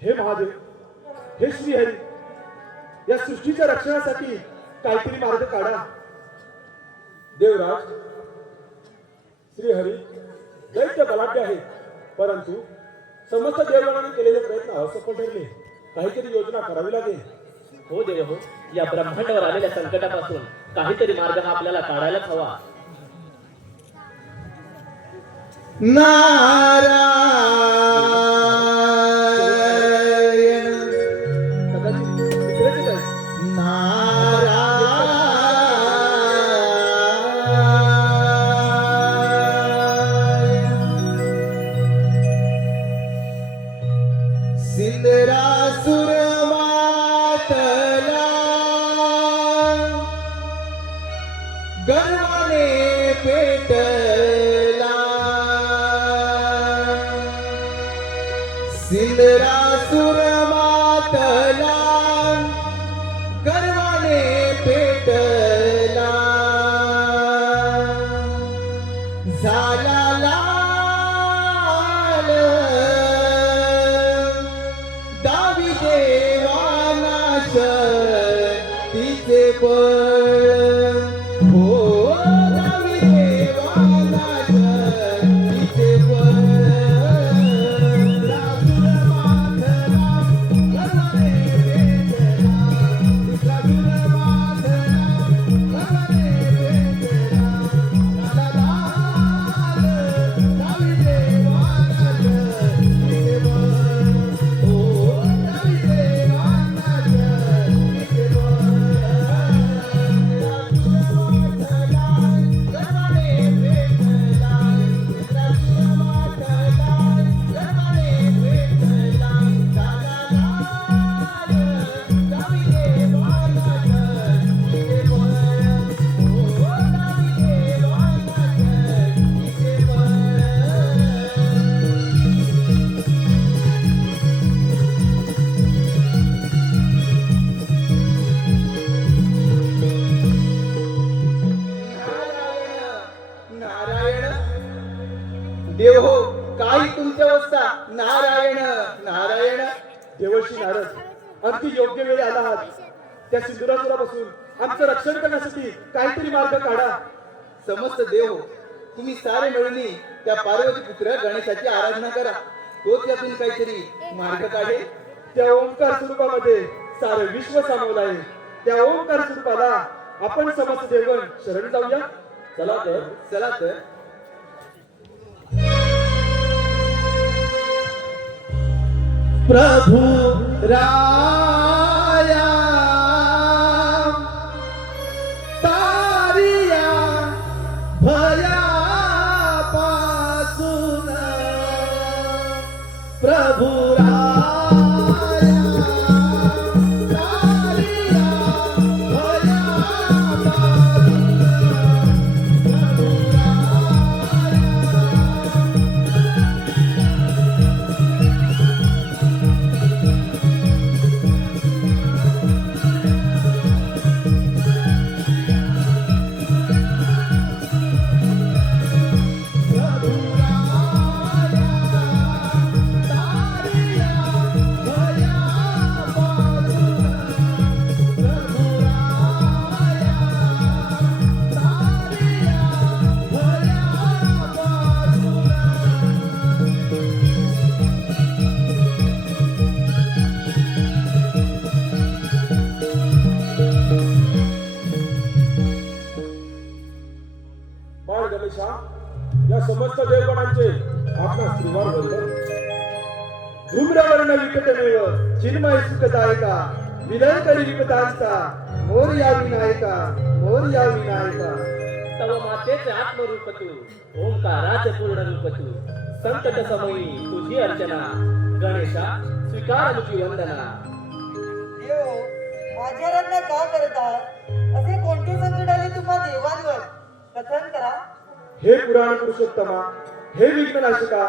हे महादेव, हे श्रीहरी, या सृष्टीच्या रक्षणासाठी काहीतरी मार्ग काढा. देवराज श्रीहरी दैत्य बलाढ्य आहे परंतु समस्त देवगणाने केलेले प्रयत्न असफल ठरले. काहीतरी योजना करावी लागेल. हो देव हो, या ब्रह्मांडावर आलेल्या संकटापासून काहीतरी मार्ग हा आपल्याला काढायलाच हवा. कदाचित तिकडेच आहे. सिंदरासुर मातला गर्वाने पेटला सिंदरासुर मातला गर्वाने पेटला झाला लाल दावी देवानाश तिचे बळ हो दावी देवानाश तिचे बळ रासुर माथला काही तुमच्या अवस्था नारायण नारायण. देवर्षी नारद अगदी योग्य वेळी आला आहात. त्या सिंदुरासुरापासून आमचं रक्षण करण्यासाठी काहीतरी मार्ग काढा. समस्त देव तुम्ही सारे मिळून त्या पार्वती पुत्र गणेशाची आराधना करा. तोच यातून काहीतरी मार्ग काढेल. त्या ओंकार स्वरूपामध्ये सारे विश्व सामावलं आहे. त्या ओंकार स्वरूपाला आपण समस्त देवगण शरण जाऊया. चला तर. चला तर. प्रभु राया तारिया भया पासून प्रभु राया तारिया भया बाळ गणेशा, या समस्त देवगणांचे आपला श्रीवार वंदन. धूम्रवर्ण विकटमेव चिन्मय सुखदायका विलय करी विपदांचा मोरया विनायका मोरया विनायका. तव मातेचे आत्मरूप तू, ओंकाराचे पूर्ण रूप तू. संकट समयी तुझी अर्चना, गणेशा स्वीकार तुझी वंदना. देव माझ्या रत्न का करतात? असे कोणते संकट आले तुम्हा देवांवर? कथन करा. हे पुराण पुरुषोत्तमा, हे विघ्ननाशिका,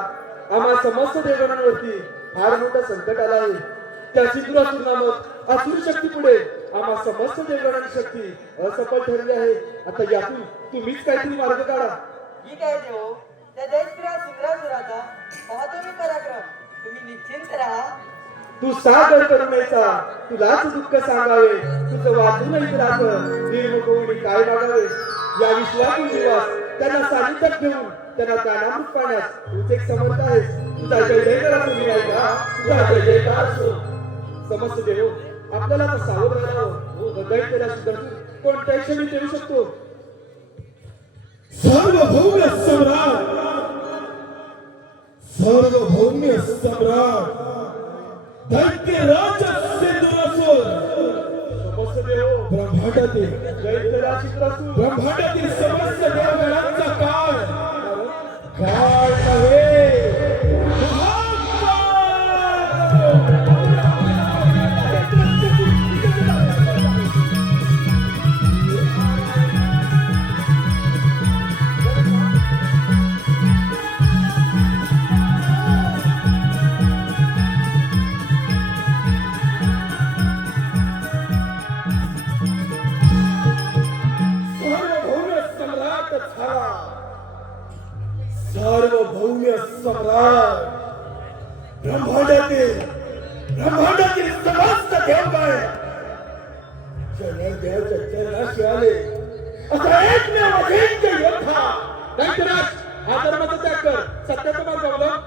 आम्हा समस्त देवगणांवरती फार मोठं संकट आलं आहे. त्या सिंधुरासुर नामक असुर शक्ती पुढे आम्हा समस्त देवगणांची शक्ती असफल ठरली आहे. आता यातून तुम्हीच काहीतरी मार्ग काढा. ठीक आहे देव, त्या दैत्य सुराचा पाहतो मी पराक्रम. तुम्ही निश्चिंत राहा. तू सागर करुणेचा तुलाच दुःख सांगावे. तुझं वाचून नाही राहत निर्मुखवणी काय मागावे. या विश्वातून निवास त्यांना सानिध्यात घेऊन त्यांना ज्ञानामृत पाण्यास तूच एक समर्थ आहेस. तुझा जय जयकार असो विनायका, तुझा जय जयकार असो. समस्त देव आपल्याला आता सावध राहावं. दैत्याला सुद्धा कोणत्याही क्षणी देऊ शकतो. सार्वभौम्य सम्राट, सार्वभौम्य सम्राट दैत्यराज सिंधुरासुर, समस्त देव ब्रह्मांडातील दैत्याला शित्रासूर ब्रह्मांडातील समस्त देवगणांचा काळ काळ नव्हे, सार्वभौम्य सम्राट झाला. सार्वभौम्य सम्राट ब्रह्मांडातील समस्त देवगण देवाच्या चरणाशी आले. असा एकमेव अजिंक्य योद्धा. दैत्यराज, हा धर्माचा त्याग कर, सत्याचा मार्ग अवलंब.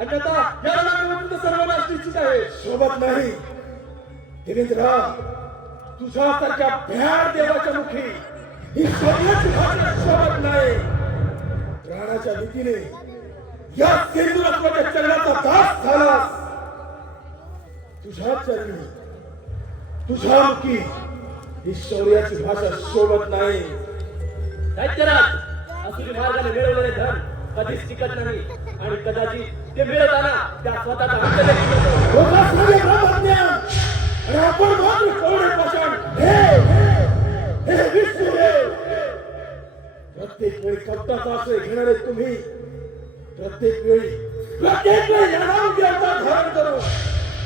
अन्यथा या रणांगणातून सर्वनाश निश्चित आहे. शोभत नाही. देवेंद्रा, तुझ्यासारख्या भ्याड देवाच्या मुखी ही सगळ्याच भाषा शोभत नाही. प्राणाच्या भीतीने या सिंधुरासुराच्या चरणाचा दास झालास. तुझ्या चरणी तुझ्या मुखी ही शौर्याची भाषा शोभत नाही. दैत्यराज, असुरी मार्गाने मिळवलेले धन कधीच टिकत नाही आणि कदाचित ते मिळवताना त्या स्वतःचा हक्क देखील होतो. लोकांस म्हणजे ब्रह्मज्ञान आणि आपण मात्र कोरडे पाषाण. हे विष्णुदेव, प्रत्येक वेळी कपटाचा आश्रय घेणारे तुम्ही प्रत्येक वेळी नानाविध अवतार धारण करून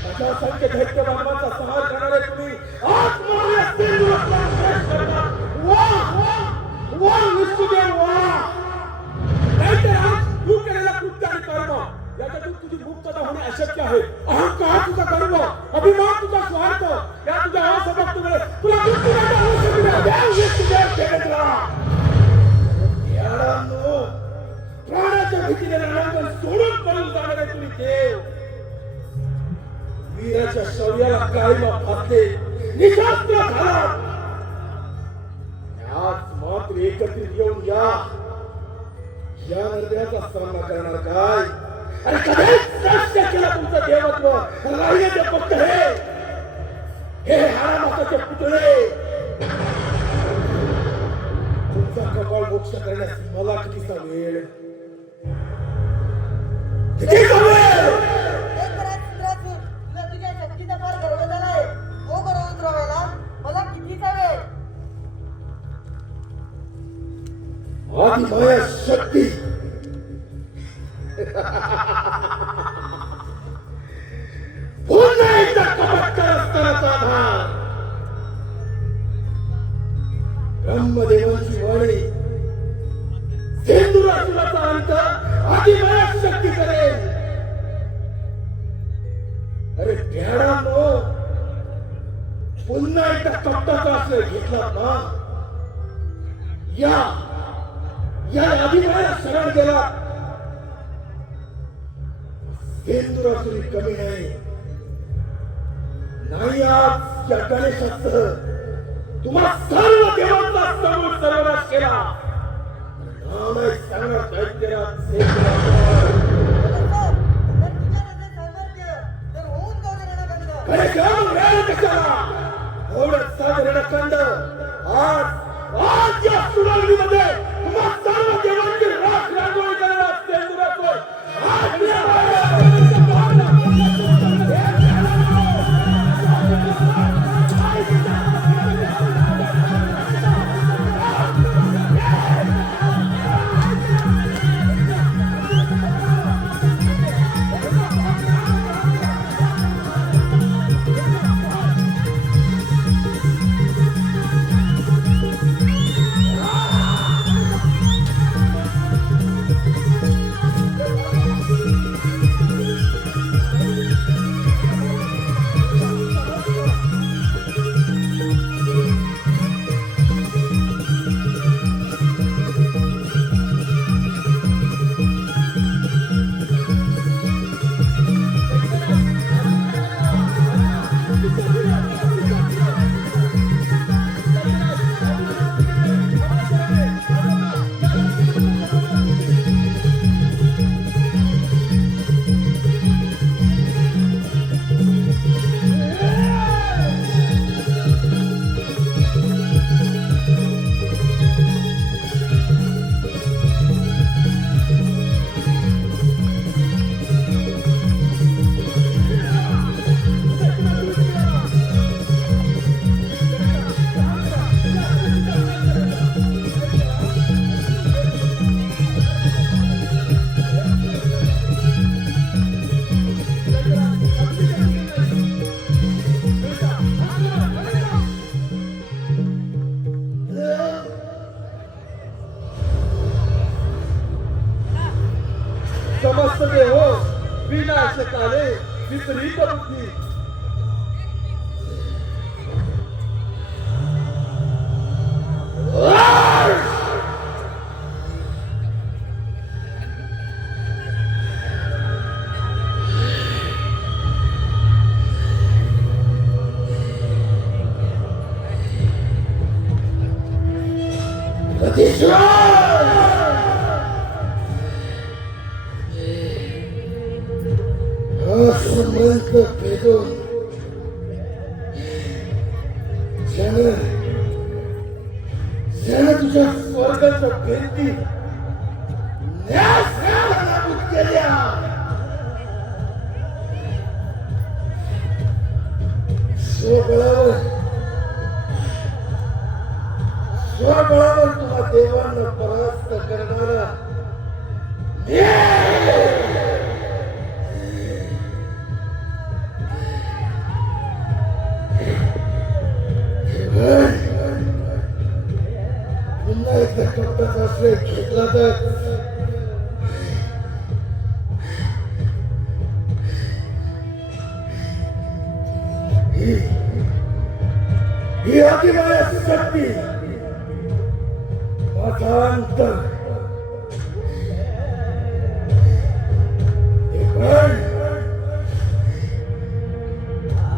असंख्य दैत्य बांधवांचा संहार करणारे तुम्ही आज मला या सिंधुरासुराला प्रवेश करता. वा विष्णुदेव वा. दैत्यराज, तू केलेला कृत्य आणि कर्म याच्यातून तुझी मुक्तता होणे अशक्य आहे. अहंकार तुझा गर्व, अभिमान तुझा स्वार्थ, या तुझ्या असमर्थतेमुळे तुला मृत्यू नाही आवश्यक प्राणाच्या भीतीने रणांगण सोडून पळून जाणारे तुम्ही देव, वीराच्या शौर्याला काळीमा फासले, निशास्त्र झाला. आज मात्र एकत्रित येऊन या निर्णयाचा सामना करणार काय? अरे कधीच नष्ट केला तुमचं देवत्व. राहिले ते फक्त हे हारामाताचे पुतळे. तुमचा कपाळ मोक्ष करण्यास मला कितीचा वेळ, कितीचा वेळ. हे करा इंद्रासूर, तुला तुझ्या शक्तीचा फार गर्व झालाय. तो गर्व उतरवायला मला कितीचा वेळ? आधी माया शक्ती पुन्हा एकदा कपटकर असतानाचा आधार. ब्रह्मदेवांची वाणी सिंधुरासुराचा अंत आधी माया शक्ती करेल. अरे भ्याडांनो, पुन्हा एकदा कपटाचा आश्रय घेतला ना, या आदिमाया शरण गेला. सिंधुरासुरी कमी नाही. आज या गणेशासह तुम्हा सर्व देवांचा समूळ सर्वनाश केला. नाव नाही सांगणार दैत्यराज सिंधुरासुर. तर तुझ्या नजरेत सामर्थ्य तर होऊन जाऊ दे रणखंड. अरे जाम वेळ कशाला? एवढं साधं रणखंड आज या सुनावणीमध्ये तुम्हा सर्व देवांची राख रांगोळी करणार सिंधुरासुर. समस्त देव विनाशकाले विपरीत बुद्धी. संबंध भेदून ज्याने तुझ्या स्वर्गाच्या भिंती नाबूद केल्या, स्वबळावर तुला देवांना परास्त करणारा पुन्हा एकदा कपटाचा आश्रय घेतला ही अतिमाया शक्ती माझा अंतर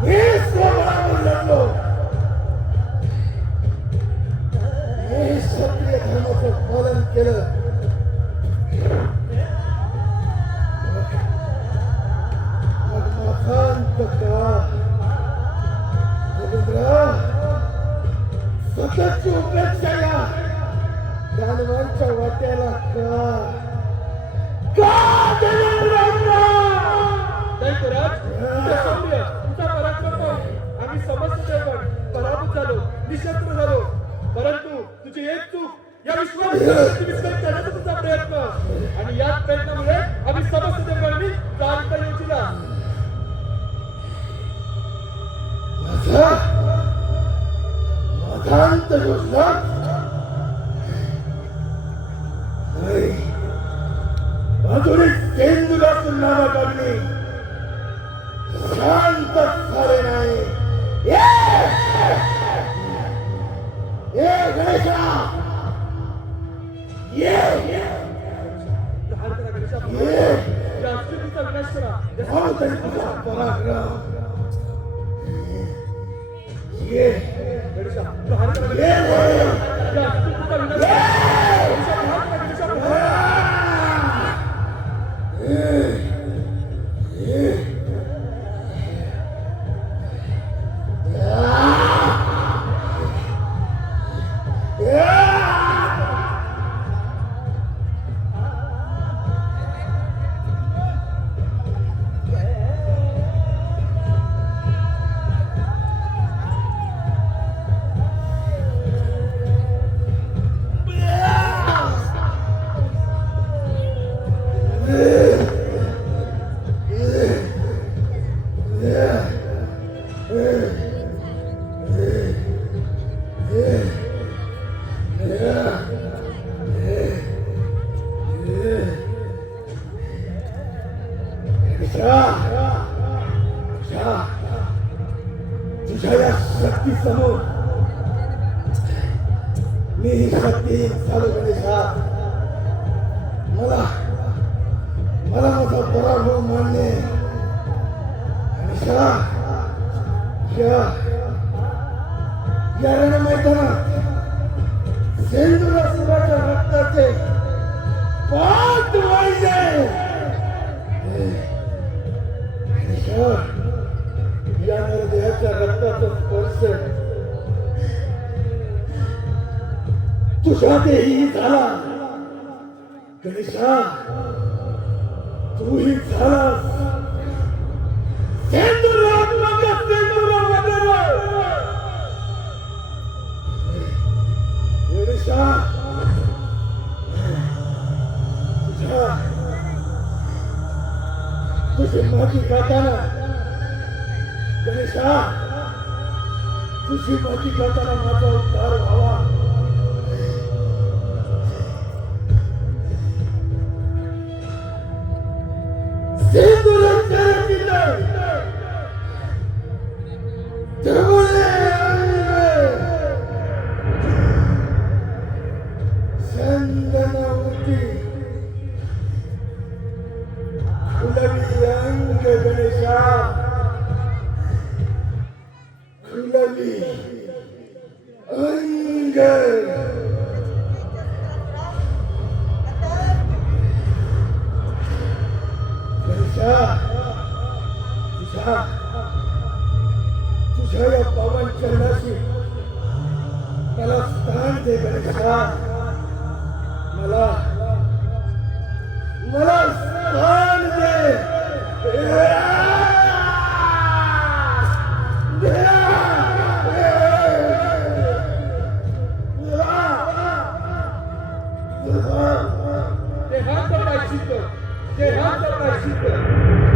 मी स्वबळावर लढलो. मी क्षत्रिय धर्माचं पालन केलं. मग माझा अंत का रवींद्र? सततची उपेक्षा या दानवांच्या वाट्याला का देवेंद्र? दैत्यराज, तुझं शौर्य, तुझा पराक्रम पाहून आम्ही समस्त देवगण पराभूत झालो, निशस्त्र झालो. परंतु तुझी एक चूक या विश्वास विस्कळीत करण्याचा तुझा प्रयत्न, आणि याच प्रयत्नामुळे आम्ही समस्त देवगणांनी जाणता योजना. माझा अंत योजना नाही. अजूनही सेंदुरातून नावा काढली शांत झाले नाही. ये गणेशा, ये प्रहार करा गणेशा, ये राष्ट्रपतीचा विनाश करा. भाऊ तरी तुझा पराक्रम. ये गणेशा, प्रहार करा ये गणेशा, राष्ट्रपतीचा विनाश करा. गणेशा, प्रहार करा गणेशा, प्रहार. तुझ्या या शक्ती समोर मी ही शक्ती चालू गणेशा. मला मला माझा पराभव मान्य. गणेशा, या रण मैदानात सेंदुरासुराच्या रक्ताचे पाठ वाहिले. या नरदेहाच्या रक्ताचा स्पर्श तुझ्या देही झाला. गणेशा, तूही झालास सेंदुरात्मक सेंदुरावदन. गणेशा, तुझी माझी गाताना गणेशा, तुझी माझी गाताना माझा उद्धार व्हावा. चंदनावती खुलवी अंग गणेशा, खुलवी अंग. गणेशा, तुझ्या या पावन चरणाशी मला स्थान दे गणेशा. मला स्थान दे. ते हात प्रायश्चित्त, ते हात प्रायश्चित्त.